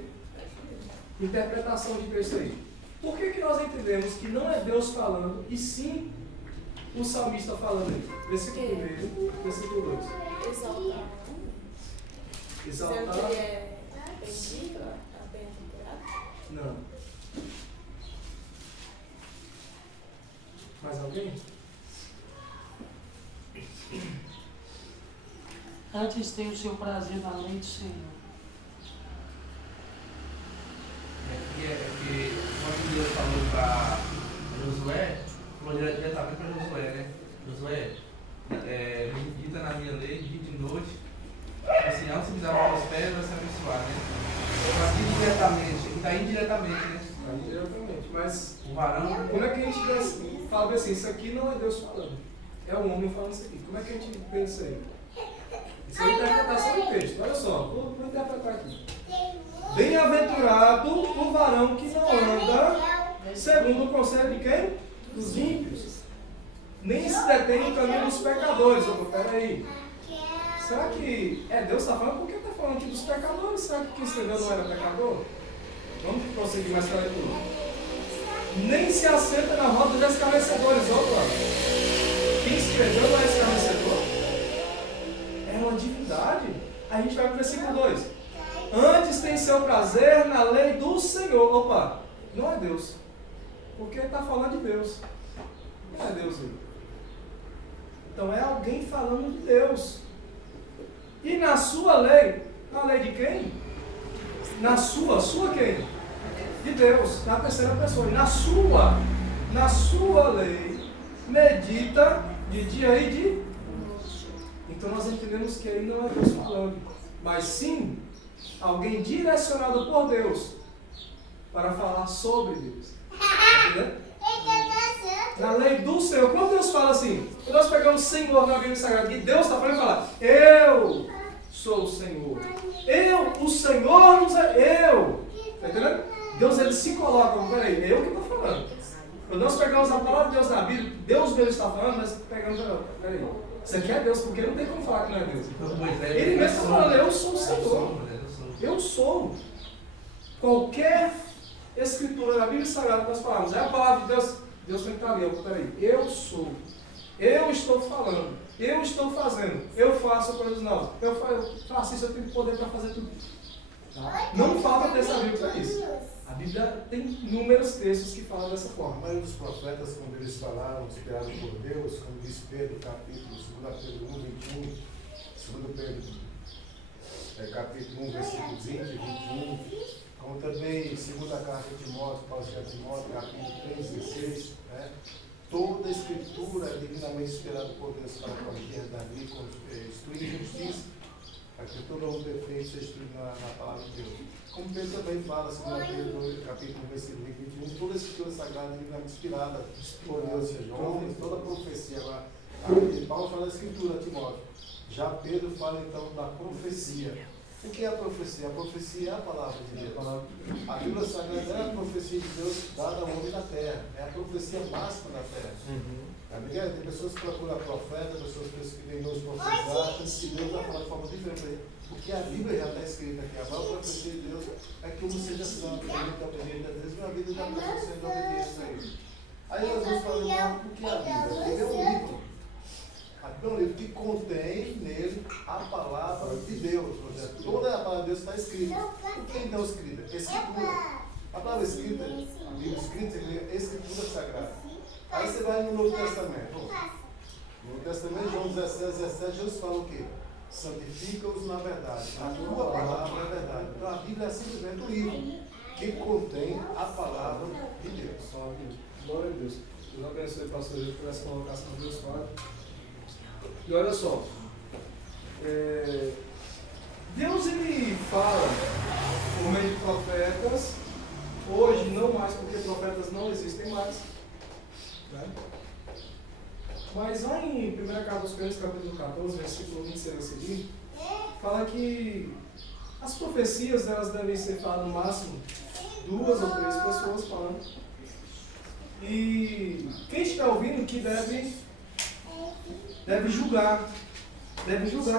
Interpretação de texto aí. Por que nós entendemos que não é Deus falando, e sim o salmista falando aí? Versículo 1, versículo 2. Exaltar. Exaltar. Dizendo que ele é bendito, bem-aventurado. Não. Mais alguém? Antes tem o seu prazer na lei do Senhor. Porque quando Deus falou para Josué, falou diretamente para Josué, né? Josué, medita na minha lei, dia e noite, assim, ao se pisar nos teus pés, vai se abençoar, né? Mas indiretamente, ele está indiretamente, né? Está indiretamente, mas O varão. como é que a gente fala assim, isso aqui não é Deus falando, é o homem falando isso aqui. Como é que a gente pensa aí? Isso é interpretação de texto, olha só, vou interpretar aqui. Bem-aventurado o varão que não anda segundo o conselho de quem? Dos ímpios. Nem se detém no caminho dos pecadores. Peraí. Será que é Deus que está falando? Por que está falando aqui dos pecadores? Será que quem escreveu não era pecador? Vamos prosseguir mais para a leitura. Nem se assenta na roda dos escarnecedores. Opa! Quem escreveu não é escarnecedor? É a gente vai para o versículo 2. Antes tem seu prazer na lei do Senhor. Opa, não é Deus. Porque ele está falando de Deus. Não é Deus ele. Então é alguém falando de Deus. E na sua lei, na lei de quem? Na sua quem? De Deus, na terceira pessoa. E na sua lei, medita de dia e de noite. Então nós entendemos que aí não é Deus falando, mas sim alguém direcionado por Deus para falar sobre Deus. Entendeu? Na lei do Senhor, quando Deus fala assim, quando nós pegamos Senhor na Bíblia Sagrada, e Deus está falando e fala, eu sou o Senhor. O Senhor nos é eu. Está entendendo? Deus ele se coloca, peraí, eu que estou falando. Quando nós pegamos a palavra de Deus na Bíblia, Deus mesmo está falando, nós pegamos, peraí, isso aqui é Deus, porque não tem como falar que não é Deus. Ele mesmo está falando, eu sou o Senhor. Eu sou. Qualquer escritura na Bíblia Sagrada que nós falamos, é a palavra de Deus, Deus tem que estar ali, peraí, eu sou. Eu estou falando, eu estou fazendo, eu faço coisas novas, eu faço isso, eu tenho poder para fazer tudo. Tá? Não falta texto da Bíblia para isso. A Bíblia tem inúmeros textos que falam dessa A forma. maioria dos profetas, quando eles falaram, inspirados por Deus, como diz Pedro, capítulo 2 Pedro 1, 21, 2 Pedro, capítulo 1, versículo 20 e 21, como também 2ª carta de Timóteo, Paulo escreve a Timóteo, capítulo 3, 16, né? Toda a escritura é divinamente inspirada por Deus para corrigir, redimir, instruir em justiça, para que todo homem perfeito seja instruído na palavra de Deus. Como Pedro também fala, 2 Pedro, capítulo 1, versículo 21, toda a escritura sagrada é divinamente inspirada por Deus, seja homens, toda a profecia. Agora, Paulo fala da escritura, Timóteo. Já Pedro fala então da profecia. O que é a profecia? A profecia é a palavra de Deus. A Bíblia Sagrada é a profecia de Deus dada ao homem na terra. É a profecia máxima da terra. Tem pessoas que procuram profeta, pessoas que têm dois profetas, acham que Deus vai falar de forma diferente. Porque a Bíblia já está escrita aqui. A maior profecia de Deus é que o homem seja santo, que ele está obediente a Deus, e a vida da pessoa sendo obediente a ele. Aí nós vamos falar, o que é a Bíblia? Ele é um livro. A Bíblia é um livro que contém nele a palavra de Deus. Ou seja, toda a palavra de Deus está escrita. O que é então escrita? Escritura. A palavra escrita, a Bíblia escrita, é escritura sagrada. Aí você vai no Novo Testamento. No Novo Testamento, João 17, Jesus fala o quê? Santifica-os na verdade. A tua palavra é verdade. Então a Bíblia é simplesmente um livro que contém a palavra de Deus. Glória a Deus. Deus abençoe o pastor Jesus por essa colocação de Deus Pai. E olha só, Deus ele fala por meio de profetas, hoje não mais, porque profetas não existem mais, né? Mas lá em 1 Carta aos Coríntios, capítulo 14, versículo 26 a seguir, fala que as profecias elas devem ser faladas no máximo 2 ou 3 pessoas falando. E quem estiver ouvindo que deve julgar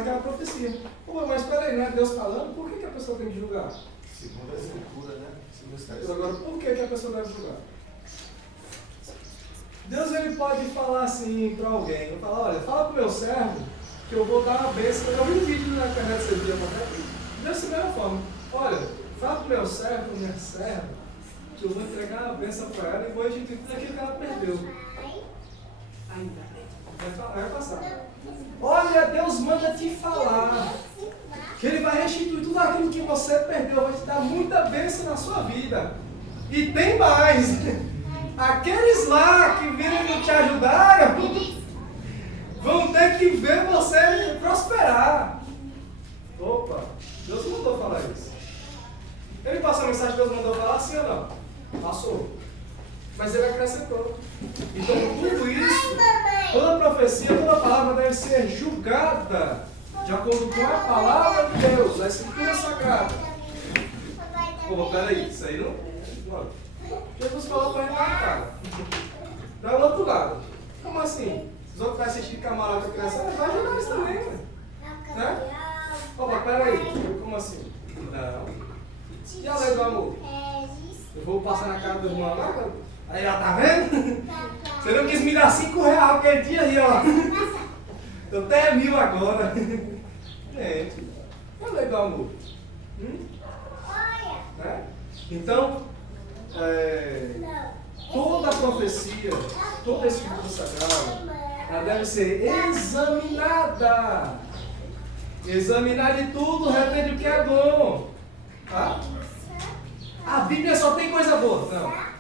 aquela profecia. Pô, mas peraí, não é Deus falando? Por que a pessoa tem que julgar? Segundo a Escritura, né? Agora, por que a pessoa deve julgar? Deus ele pode falar assim para alguém, ele fala, olha, fala para o meu servo que eu vou dar uma bênção. Eu vi um vídeo na internet esse dia, dessa mesma forma. Olha, fala para o meu servo, minha serva, que eu vou entregar a bênção para ela e vou restituir tudo aquilo que ela perdeu. Vai passar. Olha, Deus manda te falar que Ele vai restituir tudo aquilo que você perdeu, vai te dar muita bênção na sua vida. E tem mais. Aqueles lá que viram e não te ajudaram vão ter que ver você prosperar. Opa, Deus mandou falar isso. Ele passou a mensagem que Deus mandou falar, sim ou não? Passou. Mas ele acrescentou. Então tudo isso, toda profecia, toda palavra deve ser julgada de acordo com a palavra de Deus, a Escritura Sagrada. Pô, peraí, isso aí não... Jesus falou para ele na cara. Dá o outro lado. Como assim? Os outros vão assistir camarada criança, vai jogar isso também, né? Opa, peraí, como assim? Não. E a lei do amor? Eu vou passar na cara do irmão lá, aí ela tá vendo? Você não quis me dar R$5 aquele dia aí, ó. Eu tenho 1.000 agora. Gente, É legal, amor. Né? Então, toda a profecia, toda a escritura sagrada, ela deve ser examinada. Examinar de tudo, retém o que é bom. Tá? A Bíblia só tem coisa boa. Não.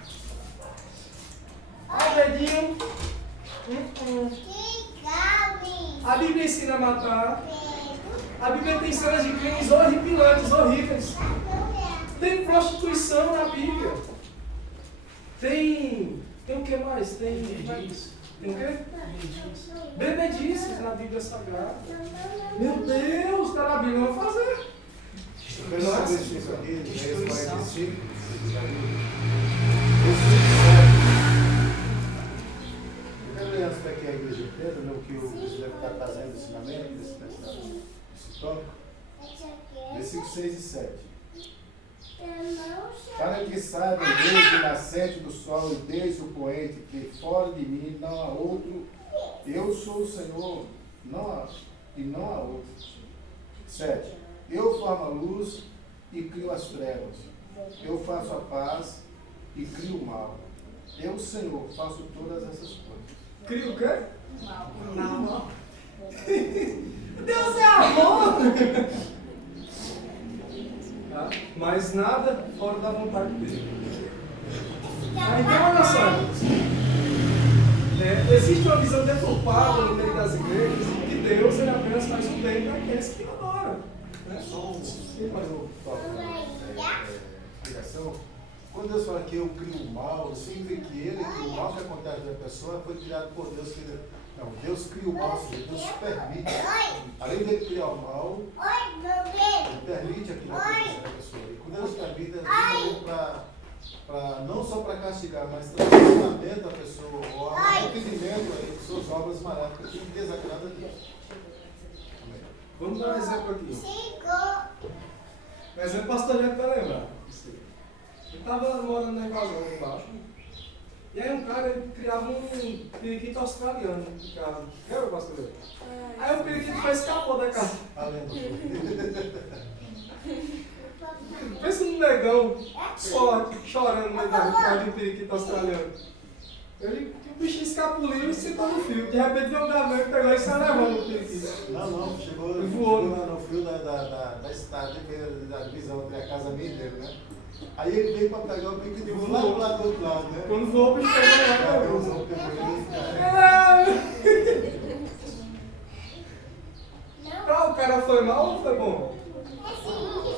Dedinho. A Bíblia ensina a matar. A Bíblia tem cenas de crimes horripilantes, horríveis. Tem prostituição na Bíblia. Tem o que mais? Tem o quê? Bebedices na Bíblia Sagrada. Meu Deus, está na Bíblia, vamos fazer. Nossa, isso aqui, Gênesis 45. Eu quero ler antes daqui a igreja inteira, no que o bispo deve estar fazendo, ensinamento, nesse tópico. Versículos 6 e 7. Para que saibam desde o nascente do sol e desde o poente que fora de mim não há outro, eu sou o Senhor, e não há outro. 7. Eu formo a luz e crio as trevas. Eu faço a paz e crio o mal. Eu, Senhor, faço todas essas coisas. Crio o quê? Mal. Deus é amor! Tá? Mas nada fora da vontade dele. Então, olha só, existe uma visão deturpada no meio das igrejas que Deus ele apenas faz o bem para aqueles que o adoram. Só um explicação. Quando Deus fala que eu crio o mal, significa que o mal que acontece na pessoa foi criado por Deus. Não, Deus cria o mal, Deus permite. Além de criar o mal, Ele permite aquilo que acontece na pessoa. E quando Deus permite, não só para castigar, mas trazer o ensinamento da pessoa, ou o arrependimento de suas obras maléficas que desagradam a Deus. Vamos dar um exemplo aqui. Um exemplo, o pastor Neto vai lembrar. Ele estava morando na invasão lá embaixo. E aí um cara ele criava um periquito australiano em casa. Lembra, pastor Neto? Aí o periquito foi escapou da casa. Pensa num negão forte, chorando no meio da rua por causa de um periquito australiano. O bichinho escapuliu e sentou no fio. De repente veio um gavião e pegou e saiu levando o periquito. Não, chegou lá no fio da estrada, da divisão entre a casa minha e dele, né? Aí ele veio para pegar o periquito e voou lá do outro lado, né? Quando voou, o bicho pegou. O cara foi mal ou foi bom?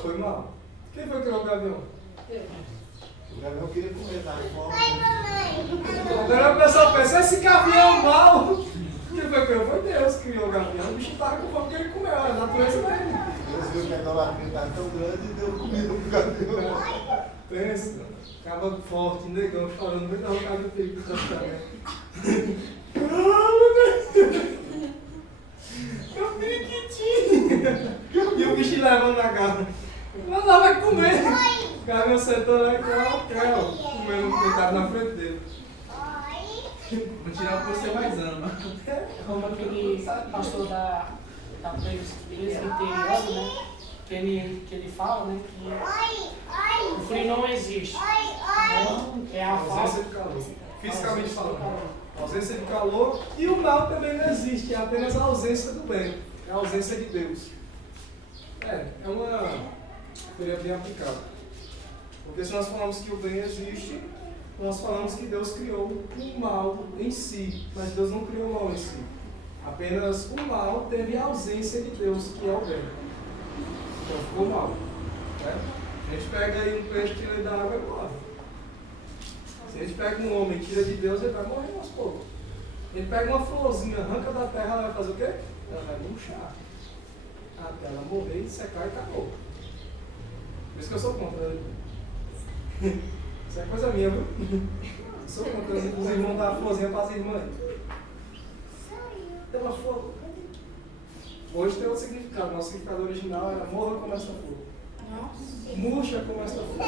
Foi mal. Quem foi que criou o gavião? O gavião queria comer, tá? Agora o pessoal pensa, esse gavião mal. Quem foi que criou? Foi Deus que criou o gavião. O bicho estava com fome porque ele comeu, a natureza dele. Deus viu que a idolatria estava tão grande e deu comida pro gavião. Pensa, acaba forte, negão, chorando, vem dar um cara do perigo do casamento. É um periquitinho. E o bicho levando na garra. Mas lá vai comer. O gavião sentou lá e comendo um coitado na frente dele. Vou tirar o que você mais ama. Como aquele pastor da presbiteriana, né? Que ele fala, né? Que o frio não existe. Não, é a Ausência de calor. Fisicamente falando. Ausência de calor e o mal também não existe. É apenas a ausência do bem. É a ausência de Deus. É uma teoria bem aplicada. Porque se nós falamos que o bem existe, nós falamos que Deus criou o mal em si, mas Deus não criou o mal em si. Apenas o mal teve a ausência de Deus, que é o bem. Então ficou mal. Né? A gente pega aí um peixe, tira ele da água e morre. Se a gente pega um homem e tira de Deus, ele vai morrer aos poucos. Ele pega uma florzinha, arranca da terra, ela vai fazer o quê? Ela vai murchar. Até ela morrer, secar e acabou. Por isso que eu sou contra. Isso é coisa minha, viu? Sou contra os irmãos dar a florzinha para as irmãs. Tem uma flor. Hoje tem outro significado. Nosso significado original era morra como essa flor. Murcha como essa flor.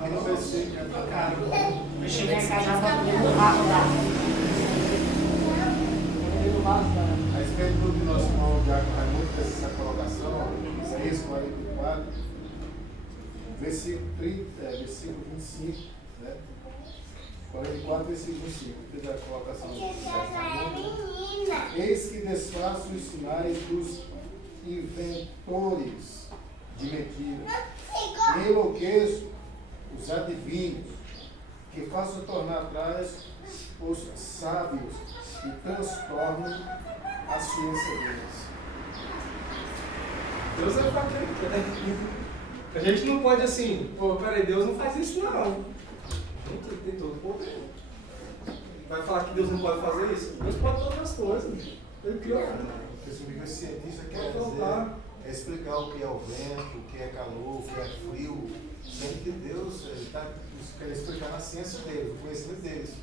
Aqui no versículo, Eu cheguei em casa, já estava dentro do vaso da. a exemplo do nosso irmão Diácono Raimundo fez essa colocação, Isaías 44, versículo 25, né? 44, versículo 25, fez a colocação do Diácono Raimundo. Eis que desfaço os sinais dos inventores de mentira, e enlouqueço os adivinhos, que faço tornar atrás os sábios e transtorno a ciência deles. Deus é para quem quer. A gente não pode assim, pô, peraí, Deus não faz isso não. Gente, tem todo o poder. Vai falar que Deus não pode fazer isso? Deus pode todas as coisas. Ele criou. Esse livro cientista quer dizer, é explicar o que é o vento, o que é calor, o que é frio. Sendo que Deus está querendo explicar na ciência deles, no conhecimento deles.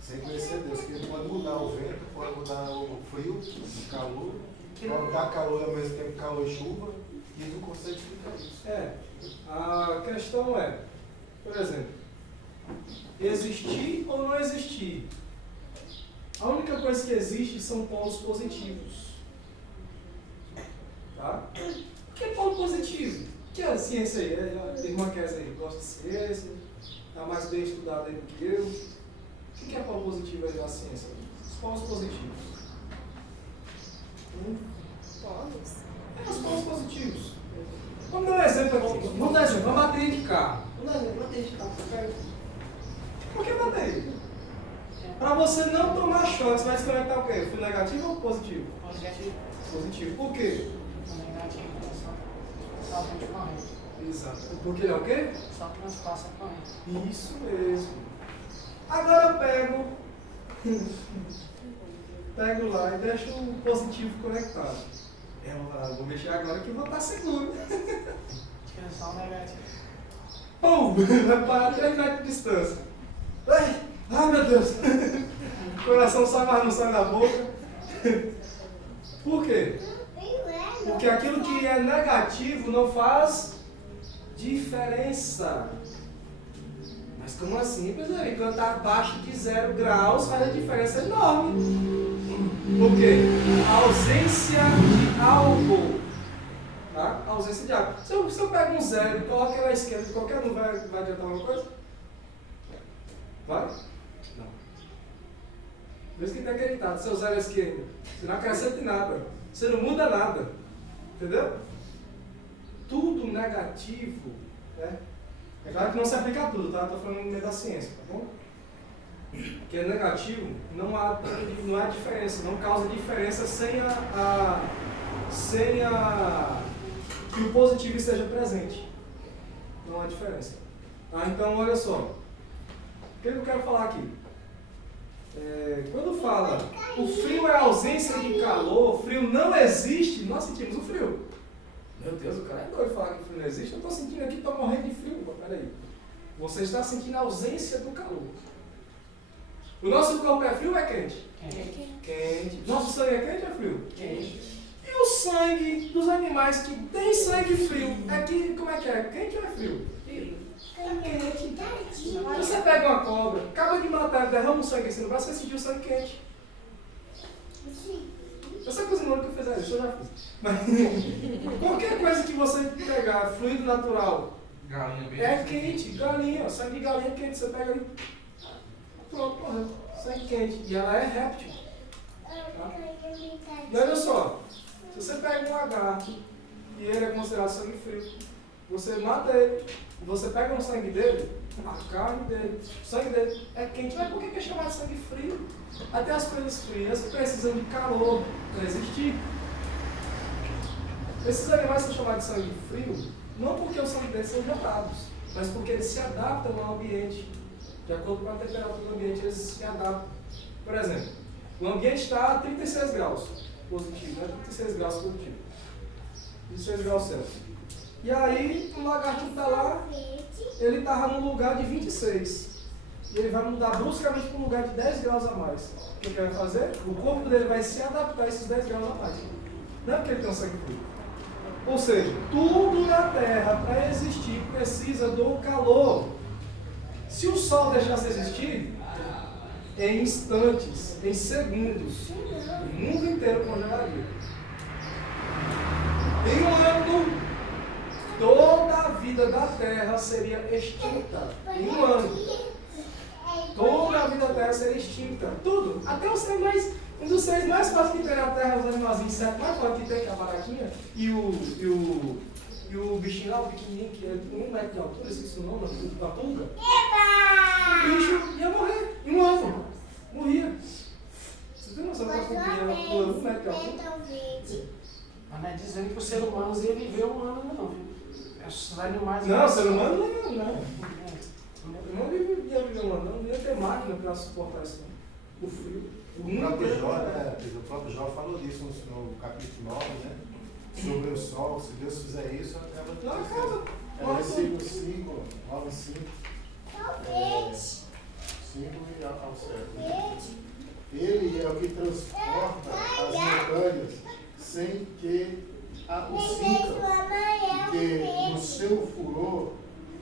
Sem conhecer Deus, que ele pode mudar o vento, pode mudar o frio, o calor, pode dar calor e ao mesmo tempo calor e chuva, e ele não consegue explicar isso. A questão é, por exemplo, existir ou não existir? A única coisa que existe são polos positivos. Tá? O que é polo positivo? O que é a ciência aí? A irmã Kézia aí gosta de ciência, está mais bem estudada aí do que eu. O que é polo positivo aí na ciência? Os polos positivos. Polos? Os polos positivos. Vamos dar um exemplo aqui. Vamos dar um exemplo. Uma bateria de carro. Vamos dar um exemplo. Bateria de carro. Por que bateria? Para você não tomar choque, você vai desconectar o quê? Fio negativo ou positivo? Positivo. Positivo. Por quê? Negativo, só de corrente. Exato. Porque ele é o quê? Só transpassa a corrente. Isso mesmo. Agora eu pego lá e deixo o positivo conectado. Vou mexer agora que vou estar seguro. Tira só o negativo. Pum! Vai parar 3 metros de distância. Ai meu Deus! O coração sai, mas não sai da boca. Por quê? Porque aquilo que é negativo não faz diferença. Mas como assim? Quando está abaixo de 0 graus faz a diferença enorme. Por quê? A ausência de algo. Tá? A ausência de algo. Se eu pego um 0 e coloco ele à esquerda, qualquer um vai adiantar alguma coisa? Vai? Não. Por isso que tem aquele ditado, seu 0 à esquerda. Você não acrescenta em nada. Você não muda nada. Entendeu? Tudo negativo, né? É claro que não se aplica a tudo, tá? Estou falando no meio da ciência, tá bom? Porque é negativo, não há diferença, não causa diferença sem que o positivo esteja presente. Não há diferença. Tá? Então, olha só. O que eu quero falar aqui? Quando fala o frio é a ausência de calor, o frio não existe, nós sentimos o frio. Meu Deus, o cara é doido falar que o frio não existe. Eu estou sentindo aqui, estou morrendo de frio. Peraí. Você está sentindo a ausência do calor. O nosso corpo é frio ou é quente? Quente. Nosso sangue é quente ou é frio? Quente. E o sangue dos animais que tem sangue frio, como é que é? Quente ou é frio? É quente. Você pega uma cobra, acaba de matar, derrama o sangue assim no braço, você sentiu o sangue quente. Essa coisa não que eu fizer isso, eu já fiz. Mas qualquer coisa que você pegar, fluido natural, Galinha bem é quente, galinha, sangue de galinha é quente, você pega ali, pronto, morreu, sangue quente. E ela é réptil. Tá? E olha só, se você pega um lagarto e ele é considerado sangue frio, você mata ele, você pega o sangue dele, a carne dele, o sangue dele é quente. Mas por que é chamado de sangue frio? Até as coisas frias precisam de calor para existir. Esses animais são chamados de sangue frio, não porque o sangue deles são gelados, mas porque eles se adaptam ao ambiente. De acordo com a temperatura do ambiente, eles se adaptam. Por exemplo, o ambiente está a 36 graus positivo, né? 36 graus positivo. 36 graus Celsius. E aí, o lagarto está lá, ele estava num lugar de 26. E ele vai mudar bruscamente para um lugar de 10 graus a mais. O que ele vai fazer? O corpo dele vai se adaptar a esses 10 graus a mais. Não é porque ele tem um sangue frio. Ou seja, tudo na Terra, para existir, precisa do calor. Se o Sol deixasse de existir, em instantes, em segundos, o mundo inteiro congelaria. Em um ano, toda a vida da Terra seria extinta. Em um ano. Toda a vida da Terra seria extinta. Tudo. Até o ser mais, um dos seres mais fortes que tem na Terra, os animais insetos mais fortes que tem, que é a baratinha, e o bichinho lá, o pequenininho, que é 1 metro de altura, esqueci o nome, a pulga. O bicho ia morrer. Em um ano. Morria. Você tem noção que a pulguinha pula 1 metro de altura? Mas não é dizendo que o ser humano ia viver um ano, não. Os animais. Não, o ser humano não. Eu não ia viver um ano, não ia ter máquina para suportar isso. O frio. O próprio Jó falou disso no capítulo 9, né? Sobre o sol, se Deus fizer isso, acaba de acontecer. É versículo 5, 9 e 5. 5 e ao 7. Ele é o que transporta as montanhas sem que o sintam, e que no seu furor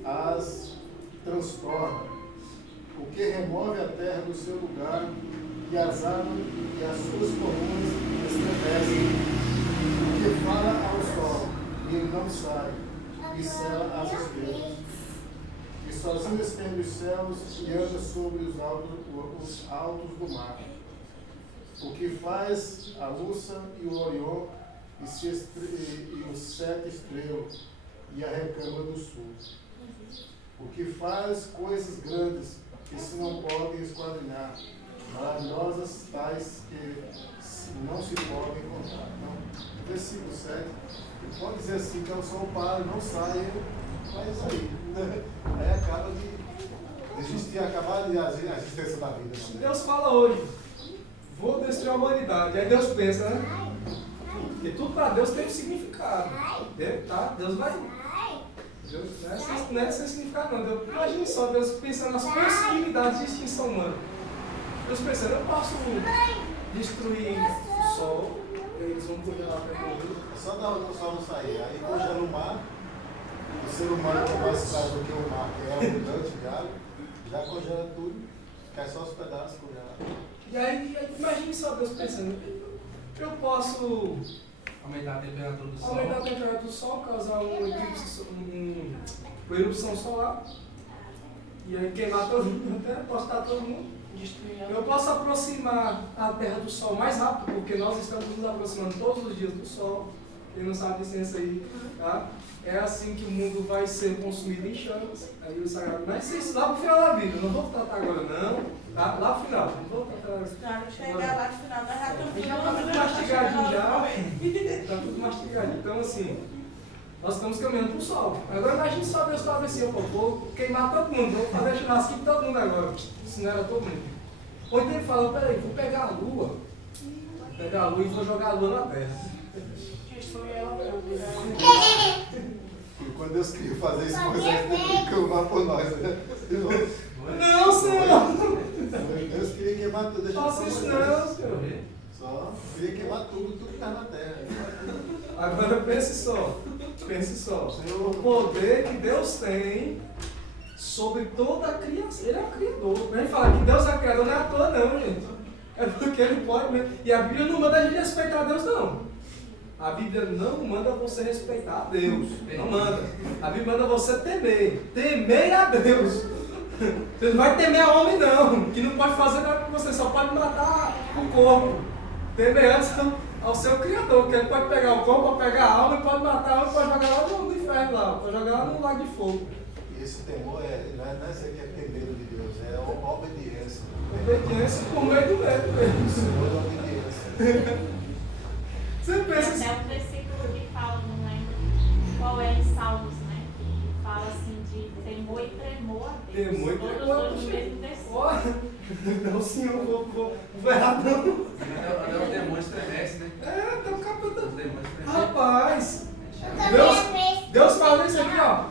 as transtorna, o que remove a terra do seu lugar e as árvores e as suas colunas estremecem, o que fala ao sol e ele não sai, e cela as estrelas, e sozinho estende os céus e anda sobre os altos do mar, o que faz a Ursa e o Orion e os 7 estrelas e a recâmara do sul, o que faz coisas grandes que se não podem esquadrinhar, maravilhosas tais que não se podem contar. Então, versículo 7, pode dizer assim, que o sol para, não sai, mas aí, né? Aí acaba de existir, acabar de a existência da vida. Né? Deus fala hoje, vou destruir a humanidade. Aí Deus pensa, né? Porque tudo para Deus tem um significado. Tá? Deus vai. Deus, não é sem significado, não. Deus, imagine só, Deus pensando nas possibilidades de extinção humana. Deus pensando, eu posso destruir o sol, e eles vão congelar a terra. É só dar o sol não sair. Aí congela o mar, o ser humano que é mais caro do que o mar, que é abundante de água, já congela tudo, cai só os pedaços congelados. E aí imagine só Deus pensando, eu posso Aumentar a temperatura do sol. aumentar a temperatura do sol, causar uma erupção solar, e aí queimar todo mundo, até postar todo mundo. Eu posso aproximar a Terra do Sol mais rápido, porque nós estamos nos aproximando todos os dias do Sol. Quem não sabe disso aí, tá? É assim que o mundo vai ser consumido em chamas. Aí o Sagrado, mas isso lá pro final da vida, não vou tratar agora não, tá? Lá pro final, não vou tratar agora. Quando chegar lá no final, nós já estamos Já tá tudo mastigadinho já, tá tudo mastigadinho. Então assim, nós estamos caminhando pro Sol. Agora imagine só Deus falar assim, eu vou queimar todo mundo, vou fazer churrasco de todo mundo agora. Se não era todo mundo. Ou então ele fala, peraí, vou pegar a Lua e vou jogar a Lua na Terra. E quando Deus queria fazer isso, Moisés teve que clamar por nós, né? Não, Senhor! Deus queria queimar tudo, deixa Faça isso não, Senhor. Só queria queimar tudo que está na terra. Agora pense só. O poder que Deus tem sobre toda a criação. Ele é o Criador. Mas ele fala que Deus é o Criador, não é à toa não, gente. É porque ele pode mesmo. E a Bíblia não manda a gente respeitar Deus, não. A Bíblia não manda você respeitar a Deus. Não manda. A Bíblia manda você temer. Temer a Deus. Você não vai temer a homem, não. Que não pode fazer nada com você. Só pode matar o corpo. Temer antes ao seu Criador. Que ele pode pegar o corpo, pode pegar a alma, pode matar a alma, pode jogar lá no inferno, lá, pode jogar lá no lago de fogo. E esse temor não é ser que é ter medo de Deus, é a obediência. Obediência por meio do medo mesmo. Senhor da obediência. Você pensa assim. Até o versículo que fala, não lembro qual é em Salmos, né? Que fala assim de temor e tremor a Deus. Temor e Todos tremor. dois no mesmo versículo. Olha, não, senhor, vou errar não. Até os demônios estremecem, né? É, tá o capeta. Os demônios estremecem. Rapaz, Deus fala isso aqui, ó.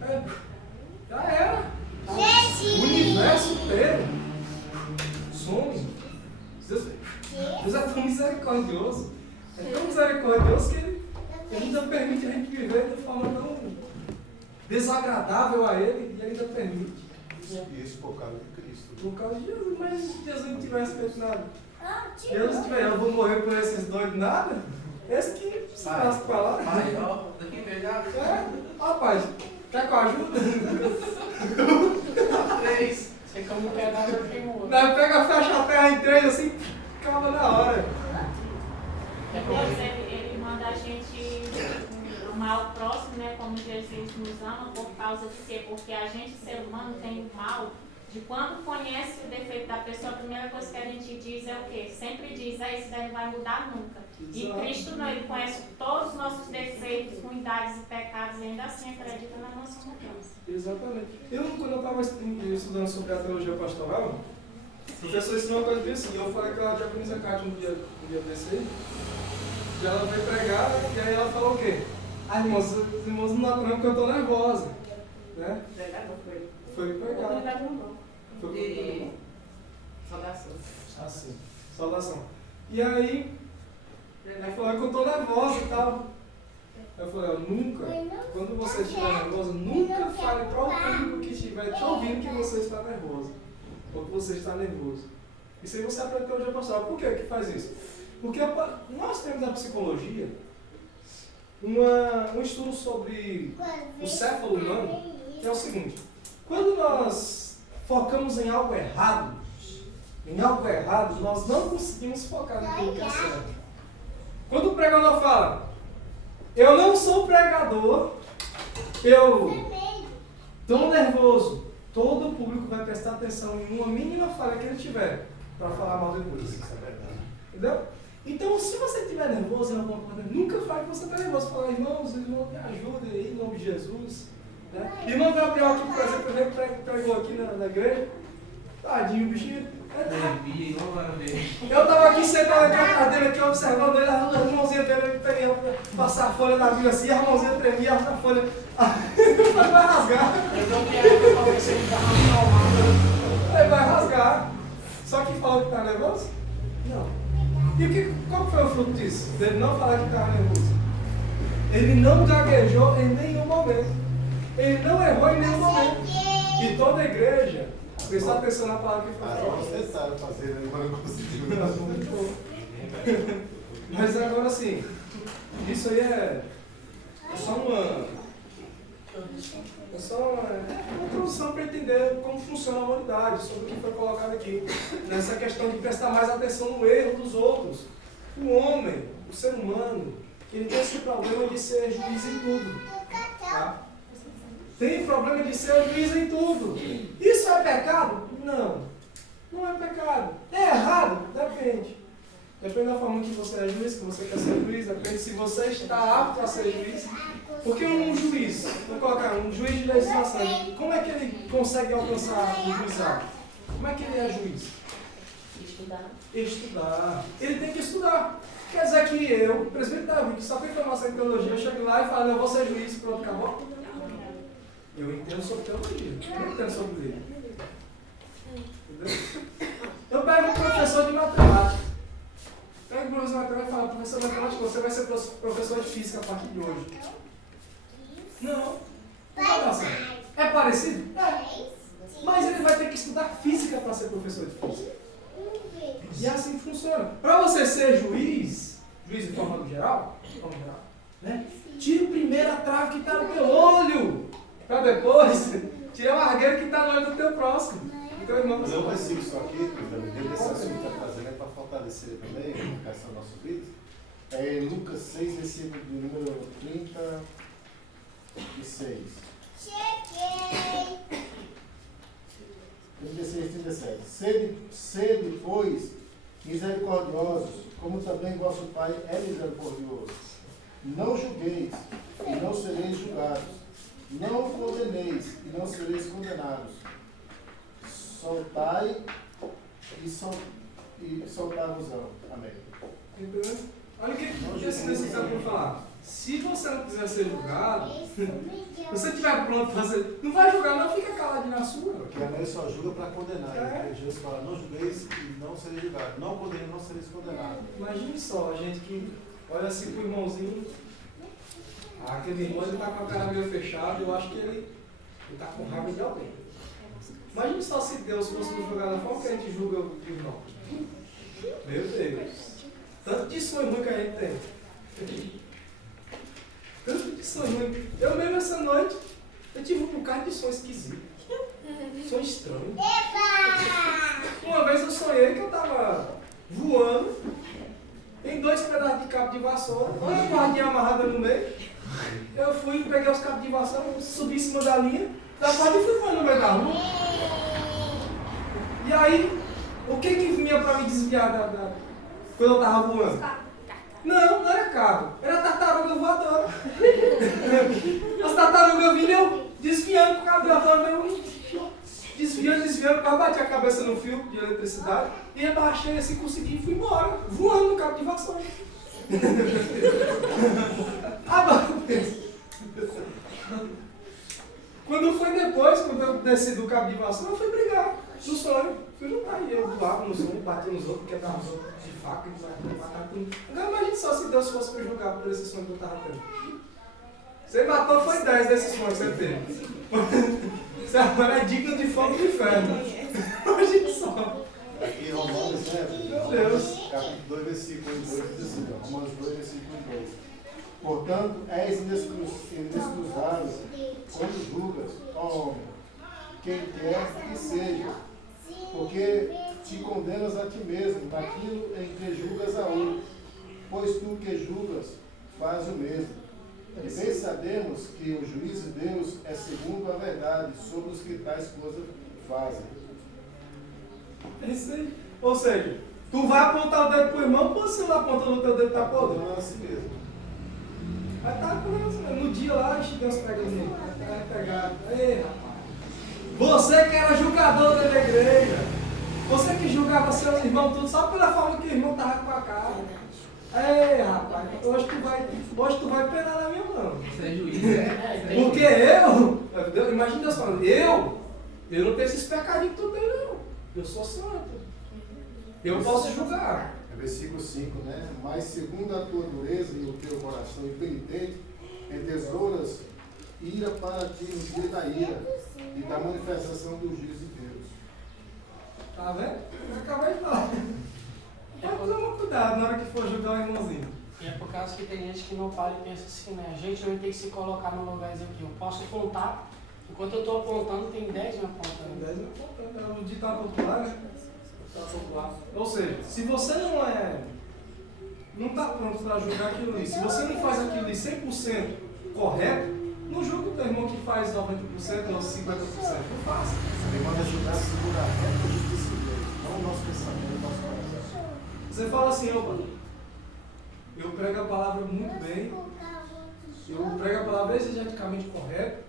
É, já era. O universo inteiro some. Deus é tão misericordioso. É tão misericordioso que ele ainda permite a gente viver de forma tão desagradável a ele e ele ainda permite. Isso por causa de Cristo. Cristo. Por causa de Jesus, mas se Jesus não tivesse feito nada. Jesus tiver, eu vou morrer por esses doidos nada? Esse que se lasca pra lá. Pai, ó, daqui já. Rapaz, quer que eu ajude? 3. Você como um pedaço eu queimo outro. Nós pega, fecha a terra em 3 assim, acaba na hora. Deus, ele manda a gente amar o próximo, né, como Jesus nos ama, por causa de quê? Porque a gente, ser humano, tem o mal de quando conhece o defeito da pessoa, a primeira coisa que a gente diz é o quê? Sempre diz, isso daí não vai mudar nunca. Exato. E Cristo não, ele conhece todos os nossos defeitos, ruindades e pecados, e ainda assim acredita na nossa mudança. Exatamente. Quando eu estava estudando sobre a teologia pastoral, o professor ensinou uma coisa bem assim. Eu falei com a diaconisa Cátia um dia desse aí, e ela veio pregar, e aí ela falou o quê? Irmãos, os irmãos não adoram porque eu estou nervosa. Né? Foi pregar. Foi Saudação. assim, saudação. E aí, ela falou que eu estou nervosa e tal. Eu falei, nunca, quando você estiver nervosa, nunca fale para o público que estiver te ouvindo que você está nervosa. Ou que você está nervoso. Isso aí você aprende teologia pastoral. Por que faz isso? Porque nós temos na psicologia um estudo sobre o céfalo humano, que é o seguinte: quando nós focamos em algo errado, nós não conseguimos focar naquilo que é certo. Quando o pregador fala, eu não sou pregador, eu estou nervoso, todo o público vai prestar atenção em uma mínima falha que ele tiver para falar mal depois. Isso é verdade. Entendeu? Então, se você estiver nervoso em alguma coisa, nunca fale que você está nervoso. Fala, irmãos, me ajudem aí, em nome de Jesus. Né? Irmão Gabriel, aqui, por exemplo, ele pregou aqui na igreja. Tadinho, bichinho. Eu estava aqui sentado na cadeira, aqui, observando ele, a mãozinha dele, ele passar a folha na Bíblia assim, a mãozinha tremia, a folha. Ele vai rasgar. Eu não quero pra ver se ele tá mal. Ele vai rasgar. Só que falou que está nervoso? Não. E qual foi o fruto disso? Dele não falar que estava nervoso. Ele não gaguejou em nenhum momento. Ele não errou em nenhum momento. E toda a igreja prestou atenção na palavra que foi falada. Nós tentaram fazer, mas não conseguimos. Mas agora assim, isso aí é só uma introdução para entender como funciona a humanidade, sobre o que foi colocado aqui. Nessa questão de prestar mais atenção no erro dos outros. O homem, o ser humano, ele tem esse problema de ser juiz em tudo. Tá? Tem problema de ser juiz em tudo. Isso é pecado? Não. Não é pecado. É errado? Depende. Depende da forma que você é juiz, que você quer ser juiz, depende se você está apto a ser juiz. Porque um juiz, vou colocar um juiz de legislação, como é que ele consegue alcançar o juizado? Como é que ele é juiz? Estudar. Ele tem que estudar. Quer dizer que eu, o presbítero Davi, que só tem formação em teologia, eu chego lá e falo, eu vou ser juiz, pronto, acabou? Eu entendo sobre teologia, eu não entendo sobre lei. Entendeu? Eu pego um professor de matemática. Pega o professor de matemática e fala, professor de matemática, você vai ser professor de física a partir de hoje. Não vai dar certo. É parecido? É. Mas ele vai ter que estudar física para ser professor de física. E é assim que funciona. Para você ser juiz de forma geral, né? Tira primeiro a trave que está no teu olho, para depois tirar o argueiro que está no olho do teu próximo. Então, irmão, Mas eu consigo isso aqui, dentro desse assunto que está trazendo, para fortalecer também a educação da nossa vida. É Lucas 6, versículo de número 36. 36, 37. Sede, pois, misericordiosos, como também vosso Pai é misericordioso. Não julgueis, e não sereis julgados. Não condeneis, e não sereis condenados. Soltai e soltar-vos-ão. Amém. entendeu? Olha o que esse necessário para falar. Se você não quiser ser julgado, se você estiver pronto para fazer, não vai julgar, não, fica caladinho na sua. Porque a lei só julga para condenar. É. Jesus fala, não julgueis e não sereis julgados. Não condeneis, não sereis condenados. Imagine só, a gente que olha assim pro irmãozinho, aquele irmão ele tá com a cara meio fechada, eu acho que ele tá com raiva de alguém. Imagina só se Deus fosse nos julgar da forma que a gente julga o irmão. Meu Deus. Tanto de sonho ruim que a gente tem. Tanto de sonho ruim. Eu mesmo essa noite, eu tive um bocado de sonho esquisito. Sonho estranho. Uma vez eu sonhei que eu estava voando em 2 pedaços de cabo de vassoura, uma cordinha amarrada no meio. Eu fui, peguei os cabos de vassoura, subi em cima da linha, da corda e fui voando no meio da rua. E aí, o que vinha para me desviar quando eu estava voando? Não era carro, era tartaruga voadora. As tartarugas vinham desviando com o cabo de vassoura, desviando, quase bati a cabeça no fio de eletricidade e abaixei assim, consegui e fui embora, voando no cabo de vassoura. Quando foi depois, quando eu desci do cabo de vassoura, eu fui brigar no sonho. Fui lutar e eu voava no sonho, bati nos outros, quebrava os outros de faca, matava tudo. Agora imagine só se Deus fosse me julgar por esse sonho que eu estava tendo. Você matou foi 10 desses sonhos que você teve. Você agora é digno de fogo do inferno. Imagine só. Aqui em Romanos, né? Meu Deus. Capítulo 2, versículo 2, diz assim, ó, Romanos 2, versículo 2. Portanto, és inexcusável quando julgas, ó homem, quem quer que seja, porque te condenas a ti mesmo naquilo em que julgas a outro, pois tu que julgas faz o mesmo. E bem sabemos que o juízo de Deus é segundo a verdade sobre os que tais coisas fazem. É isso aí. Ou seja, tu vai apontar o dedo pro irmão, ou se ele aponta no teu dedo tá podre? Não é assim mesmo. Vai estar com isso, no dia lá, Deus pega nele. Vai pegar. Ei, rapaz. Você que era julgador da igreja. Você que julgava seus irmãos tudo só pela forma que o irmão estava com a cara. Ei, rapaz, hoje tu vai penar na minha mão. Você é juiz, né? Porque imagina Deus falando, eu não tenho esses pecadinhos que tu tem, não. Eu sou santo. Eu posso julgar. É versículo 5, né? Mas segundo a tua dureza e o teu coração impenitente, entesouras ira para ti no dia da ira e da manifestação do juízo de Deus. Tá vendo? Eu acabei de falar. Mas toma cuidado na hora que for julgar o irmãozinho. E é por causa que tem gente que não para e pensa assim, né? A gente vai ter que se colocar no lugar aqui. Eu posso apontar, enquanto eu estou apontando, tem 10 me apontando. 10 me apontando, é um ditado popular, né? Ou seja, se você não está pronto para julgar aquilo ali, se você não faz aquilo ali 100% correto, não julga o teu irmão que faz 90% ou 50%, não faça. Ele manda julgar segundo a reta de justiça de Deus, não o nosso pensamento, o nosso coração. Você fala assim, opa, eu prego a palavra muito bem, eu prego a palavra exegeticamente correta,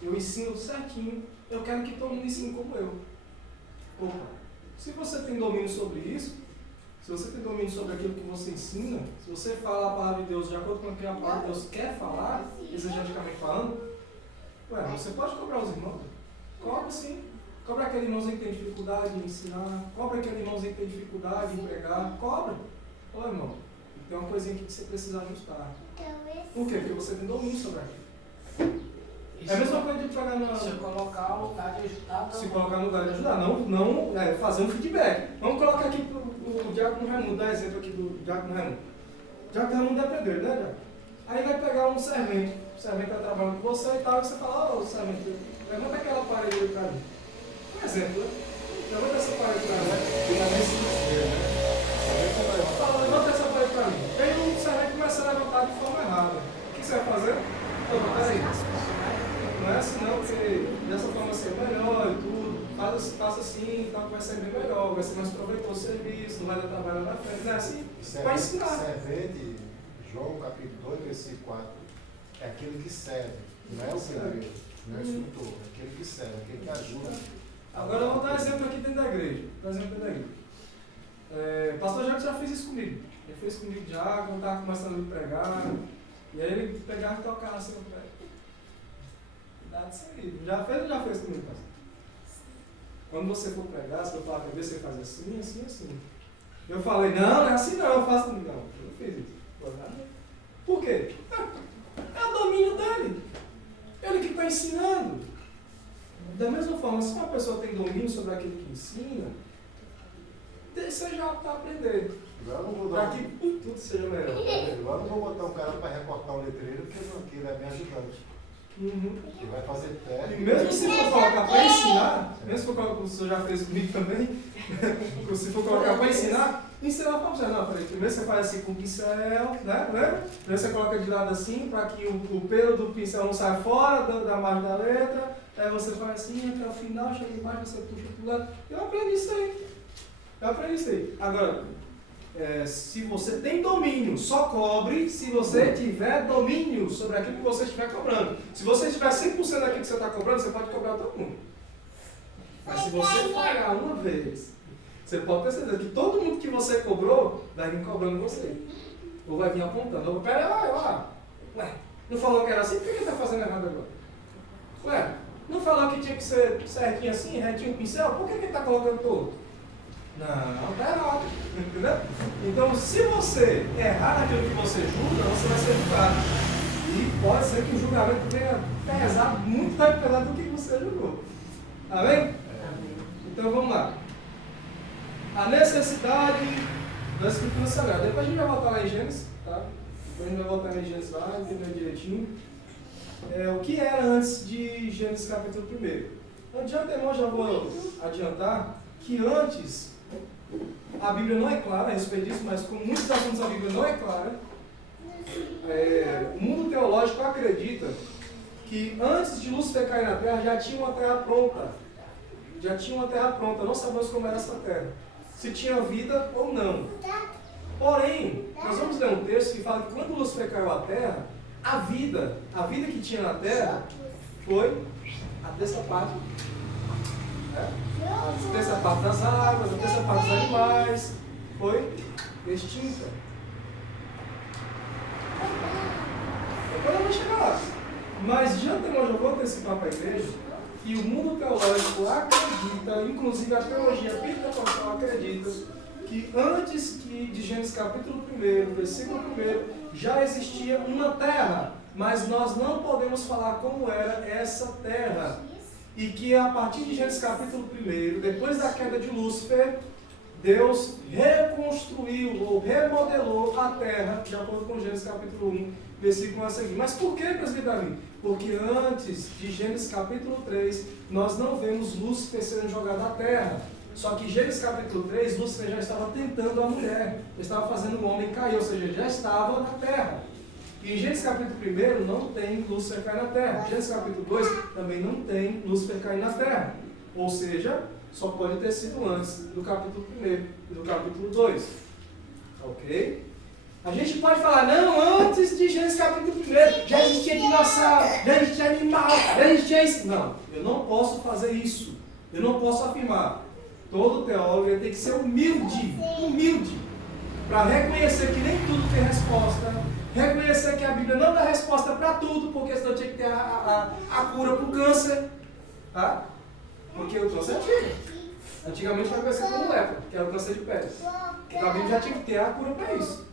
eu ensino certinho, eu quero que todo mundo ensine como eu. Opa, se você tem domínio sobre isso, se você tem domínio sobre aquilo que você ensina, se você fala a palavra de Deus de acordo com o que a palavra de Deus quer falar, exegeticamente falando, você pode cobrar os irmãos. Cobra sim. Cobra aquele irmãozinho que tem dificuldade em ensinar, cobra aquele irmãozinho que tem dificuldade em pregar, cobra. Ô irmão, tem uma coisinha aqui que você precisa ajustar. Por quê? Porque você tem domínio sobre aquilo. É a mesma coisa de pegar na... Se colocar o lugar de ajudar, se colocar no lugar de ajudar, não fazer um feedback. Vamos colocar aqui o Diácono Raimundo, dá exemplo aqui do Diácono Raimundo. O Diácono Raimundo é pedreiro, né, Diácono? Aí vai pegar um servente, o servente está trabalhando com você e tal, e você fala, ô servente, levanta aquela parede ali para mim. Um exemplo, né? Levanta essa parede para mim. Levanta essa parede para mim. Aí o servente começa a levantar de forma errada. O que você vai fazer? Peraí. Não é assim não, porque dessa forma vai ser melhor e tudo, faça assim, então vai ser bem melhor, vai ser mais proveitoso o serviço, não vai dar trabalho na frente, não é assim? Vai ensinar. Servente, João capítulo 2, versículo 4, é aquele que serve, não é o pedreiro, não é o instrutor, é aquele que serve, aquele que ajuda. Agora eu vou dar um exemplo aqui dentro da igreja. O pastor Jacques já fez isso comigo. Ele fez comigo já, quando estava começando a me pregar, e aí ele pegava e tocava assim no pé. Cuidado disso aí. Já fez comigo, pastor. Quando você for pregar, se eu falar para você faz assim, assim, assim. Eu falei, não é assim não, eu faço. Não, eu não fiz isso. Por quê? É o domínio dele. Ele que está ensinando. Da mesma forma, se uma pessoa tem domínio sobre aquilo que ensina, você já está aprendendo. Agora eu não vou Para dar que tudo seja melhor. Agora eu não vou botar um cara para recortar um letreiro, porque ele é meu ajudante. Uhum. Ele vai fazer teste. E mesmo se for colocar para ensinar, mesmo se for colocar, como o senhor já fez comigo também, se for colocar para ensinar para você. Não, peraí, primeiro você faz assim com o pincel, né? Primeiro você coloca de lado assim, para que o pelo do pincel não saia fora da margem da letra. Aí você faz assim, até o final, chega embaixo, você puxa para o lado. Eu aprendi isso aí. Agora, se você tem domínio, só cobre se você tiver domínio sobre aquilo que você estiver cobrando. Se você tiver 100% daquilo que você está cobrando, você pode cobrar todo mundo. Mas se você falhar uma vez, você pode ter certeza que todo mundo que você cobrou vai vir cobrando você. Ou vai vir apontando. Pera aí, ué, não falou que era assim? Por que ele está fazendo errado agora? Ué, não falou que tinha que ser certinho assim, retinho o pincel? Por que ele está colocando todo? Não, está errado. Entendeu? Então, se você errar naquilo que você julga, você vai ser julgado. E pode ser que o julgamento venha pesado, muito mais pesado do que você julgou. Amém? Então, vamos lá. A necessidade da Escritura Sagrada. Depois a gente vai voltar lá em Gênesis, tá? Depois a gente vai voltar lá em Gênesis lá, entender direitinho. O que era antes de Gênesis capítulo 1. De antemão já vou adiantar que antes a Bíblia não é clara a respeito disso, mas com muitos assuntos a Bíblia não é clara. O mundo teológico acredita que antes de Lúcifer cair na Terra já tinha uma Terra pronta. Não sabemos como era essa Terra. Se tinha vida ou não. Porém, nós vamos ler um texto que fala que quando Lúcifer caiu à Terra, a vida que tinha na Terra foi a terça parte. A terça parte das águas, a terça parte dos animais, foi extinta. Depois eu vou chegar lá. Mas de antemão já vou antecipar para a igreja que o mundo teológico acredita, inclusive a teologia pentecostal acredita, que antes de Gênesis capítulo 1, versículo 1, já existia uma terra, mas nós não podemos falar como era essa terra. E que a partir de Gênesis capítulo 1, depois da queda de Lúcifer, Deus reconstruiu ou remodelou a terra, de acordo com Gênesis capítulo 1, versículo a seguir. Mas por que, presbítero Davi? Porque antes de Gênesis capítulo 3, nós não vemos Lúcifer sendo jogado à terra. Só que em Gênesis capítulo 3, Lúcifer já estava tentando a mulher, já estava fazendo o homem cair, ou seja, já estava na terra. E em Gênesis capítulo 1 não tem Lúcifer cair na terra. Em Gênesis capítulo 2 também não tem Lúcifer cair na terra. Ou seja, só pode ter sido antes do capítulo 1 e do capítulo 2. Ok? A gente pode falar, não, antes de Gênesis capítulo 1 já existia dinossauro, já existia animal, já existia isso. Não, eu não posso fazer isso. Eu não posso afirmar. Todo teólogo tem que ser humilde, para reconhecer que nem tudo tem resposta. Reconhecer que a Bíblia não dá resposta para tudo, porque senão tinha que ter a cura para o câncer. Tá? Porque o câncer é antigo. Antigamente foi conhecido como lepra, que era o câncer de pele. Então a Bíblia já tinha que ter a cura para isso.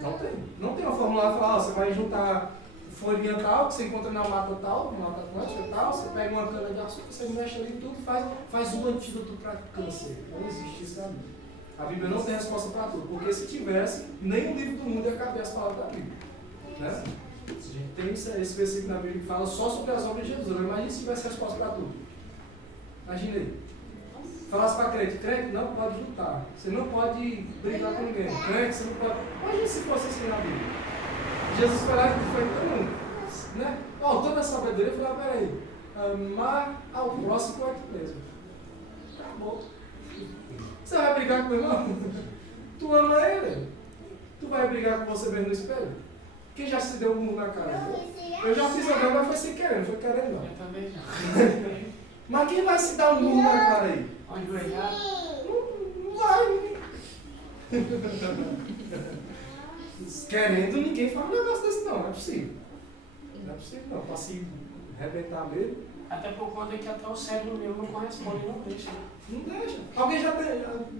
Não tem. Não tem uma fórmula lá que fala, você vai juntar folhinha tal, que você encontra na mata tal, na mata atlântica tal, você pega uma cana de açúcar, você mexe ali tudo e faz um antídoto para câncer. Não existe isso na Bíblia. A Bíblia não tem resposta para tudo, porque se tivesse, nenhum livro do mundo ia caber as palavras da Bíblia. Né? A gente tem esse versículo na Bíblia que fala só sobre as obras de Jesus. Imagina se tivesse resposta para tudo. Imagina aí. Falasse para crente não pode lutar. Você não pode brigar com ninguém. Crente, você não pode. Imagina se fosse assim na Bíblia. Jesus foi lá e foi todo mundo. Né? Toda a sabedoria foi lá, peraí. Amar ao próximo é tu mesmo. Acabou. Você vai brigar com o irmão? Tu ama ele. Tu vai brigar com você mesmo no espelho? Quem já se deu um mundo na cara? Eu já fiz a vez, mas foi sem querer, não foi querendo não. Eu também não. Mas quem vai se dar um mundo na cara aí? Onde vai dar? Não vai. Querendo, ninguém fala um negócio desse não, não é possível. Não é possível não, para se arrebentar mesmo. Até por conta que até o cérebro meu não corresponde, não deixa. Não deixa. Alguém já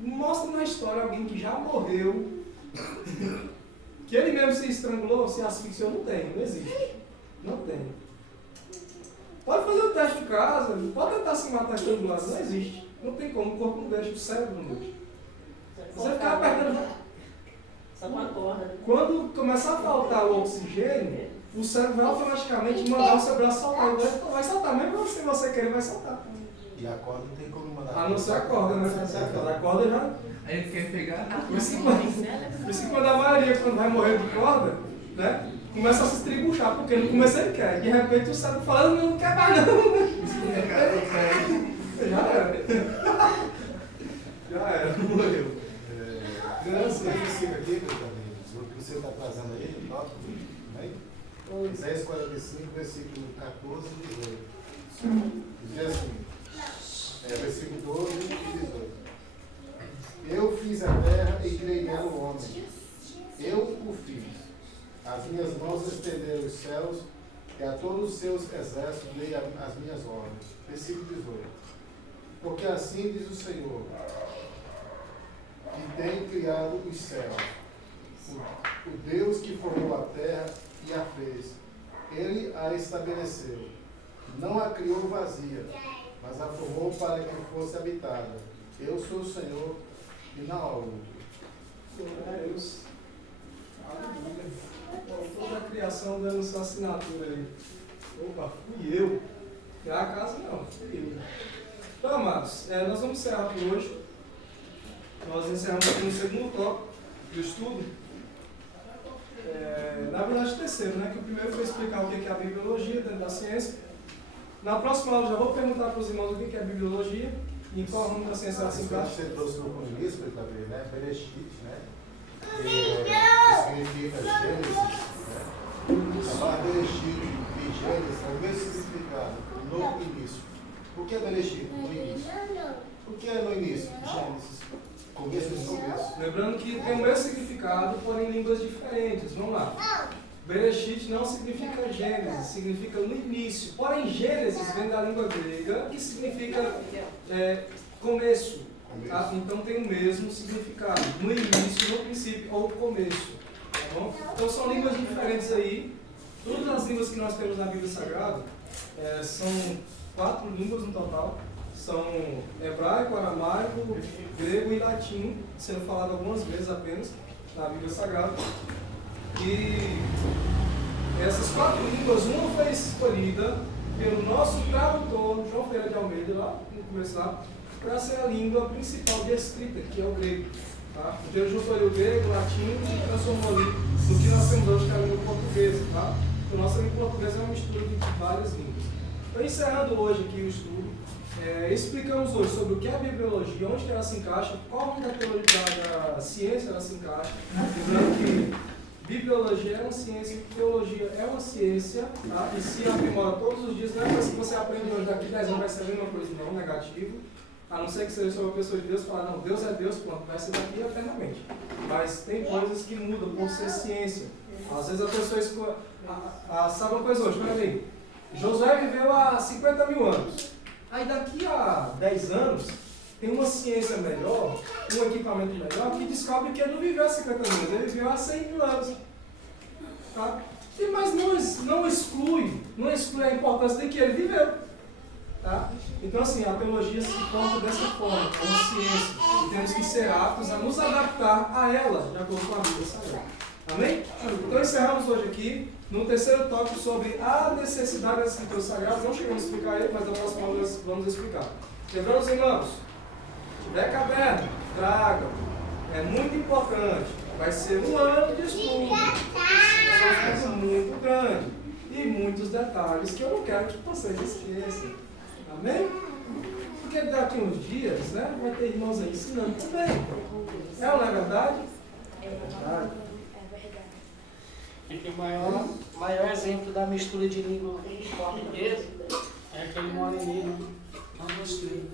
mostra na história alguém que já morreu, que ele mesmo se estrangulou, se asfixiou, não tem, não existe. Não tem. Pode fazer o teste em casa, pode tentar se matar aqui do lado, não existe. Não tem como, o corpo não deixa, o cérebro não deixa. Você ficar apertando. Só com a corda. Quando começar a faltar o oxigênio, o cérebro vai automaticamente mandar o seu braço soltar. Então vai soltar, mesmo se você querer, vai soltar. E a corda não tem como mandar. A não ser a corda, né? A corda já. Aí ele quer pegar. Por isso que quando a maioria, quando vai morrer de corda, né? Começa a se estribuchar, porque no começo ele quer. De repente o cérebro fala, não quer mais não. Já era. Já era, morreu. Esse versículo aqui, meus amigos, o que você está trazendo aí, nota, né? Isaías 45, versículo 14 e 18. Diz assim, versículo 12 e 18. Eu fiz a terra e criei nela o homem. Eu o fiz. As minhas mãos estenderam os céus e a todos os seus exércitos dei as minhas ordens. Versículo 18. Porque assim diz o Senhor, que tem criado os céus, o Deus que formou a terra e a fez. Ele a estabeleceu. Não a criou vazia, mas a formou para que fosse habitada. Eu sou o Senhor e não há outro. Deus. Aleluia. Toda a criação dando sua assinatura aí. Opa, fui eu. E a casa não, fui eu. Então, amados, nós vamos encerrar por hoje. Nós encerramos aqui no segundo tópico do estudo. Na verdade, o terceiro, né? Que o primeiro foi explicar o que é a bibliologia dentro da ciência. Na próxima aula, já vou perguntar para os irmãos o que é a bibliologia e em qual ramo da ciência ela se encaixa. Você trouxe no início, né? Bereshit, né? Que significa Gênesis, né? A palavra Bereshit e Gênesis é o mesmo significado, no início. Por que Bereshit? No início. Por que no início? Gênesis. Começo do começo. Lembrando que tem o mesmo significado, porém línguas diferentes. Vamos lá. Bereshit não significa Gênesis, significa no início. Porém, Gênesis vem da língua grega, que significa começo. Tá? Então tem o mesmo significado. No início, no princípio ou começo. Tá bom? Então são línguas diferentes aí. Todas as línguas que nós temos na Bíblia Sagrada são 4 línguas no total. São hebraico, aramaico, grego e latim, sendo falado algumas vezes apenas na Bíblia Sagrada. E essas 4 línguas, uma foi escolhida pelo nosso tradutor, João Ferreira de Almeida, lá no começo lá, para ser a língua principal de escrita, que é o grego. Tá? Então ele juntou o grego, o latim e transformou ali no que nós temos hoje, que é a língua portuguesa. Tá? Então nossa língua portuguesa é uma mistura de várias línguas. Então encerrando hoje aqui o estudo, explicamos hoje sobre o que é a bibliologia, onde ela se encaixa, qual da ciência ela se encaixa. Lembrando que bibliologia é uma ciência, teologia é uma ciência, tá? E se aprimora todos os dias, não é coisa que você aprende hoje, daqui 10 anos vai ser a mesma coisa, não, negativo. A não ser que seja uma pessoa de Deus e falar, não, Deus é Deus, pronto, vai ser daqui eternamente. Mas tem coisas que mudam por ser ciência. Às vezes a pessoa sabe uma coisa hoje, olha aí, Josué viveu há 50 mil anos. Aí daqui a 10 anos, tem uma ciência melhor, um equipamento melhor, que descobre que ele não viveu há 50 anos, ele viveu há 100 mil anos. Tá? Mas não exclui a importância de que ele viveu. Tá? Então assim, a teologia se comporta dessa forma, é uma ciência, e temos que ser aptos a nos adaptar a ela, de acordo com a Bíblia Sagrada. Amém? Então encerramos hoje aqui no terceiro tópico sobre a necessidade das escrituras sagradas. Não chegamos a explicar ele, mas na próxima aula vamos explicar. Lembrando os irmãos, se tiver caderno, tragam. É muito importante. Vai ser um ano de estudo. É um estudo muito grande. E muitos detalhes que eu não quero que vocês esqueçam. Amém? Porque daqui uns dias, né, vai ter irmãos aí ensinando também. Não é verdade? É verdade. É que o maior exemplo da mistura de língua portuguesa é aquele moreninho, não gostei.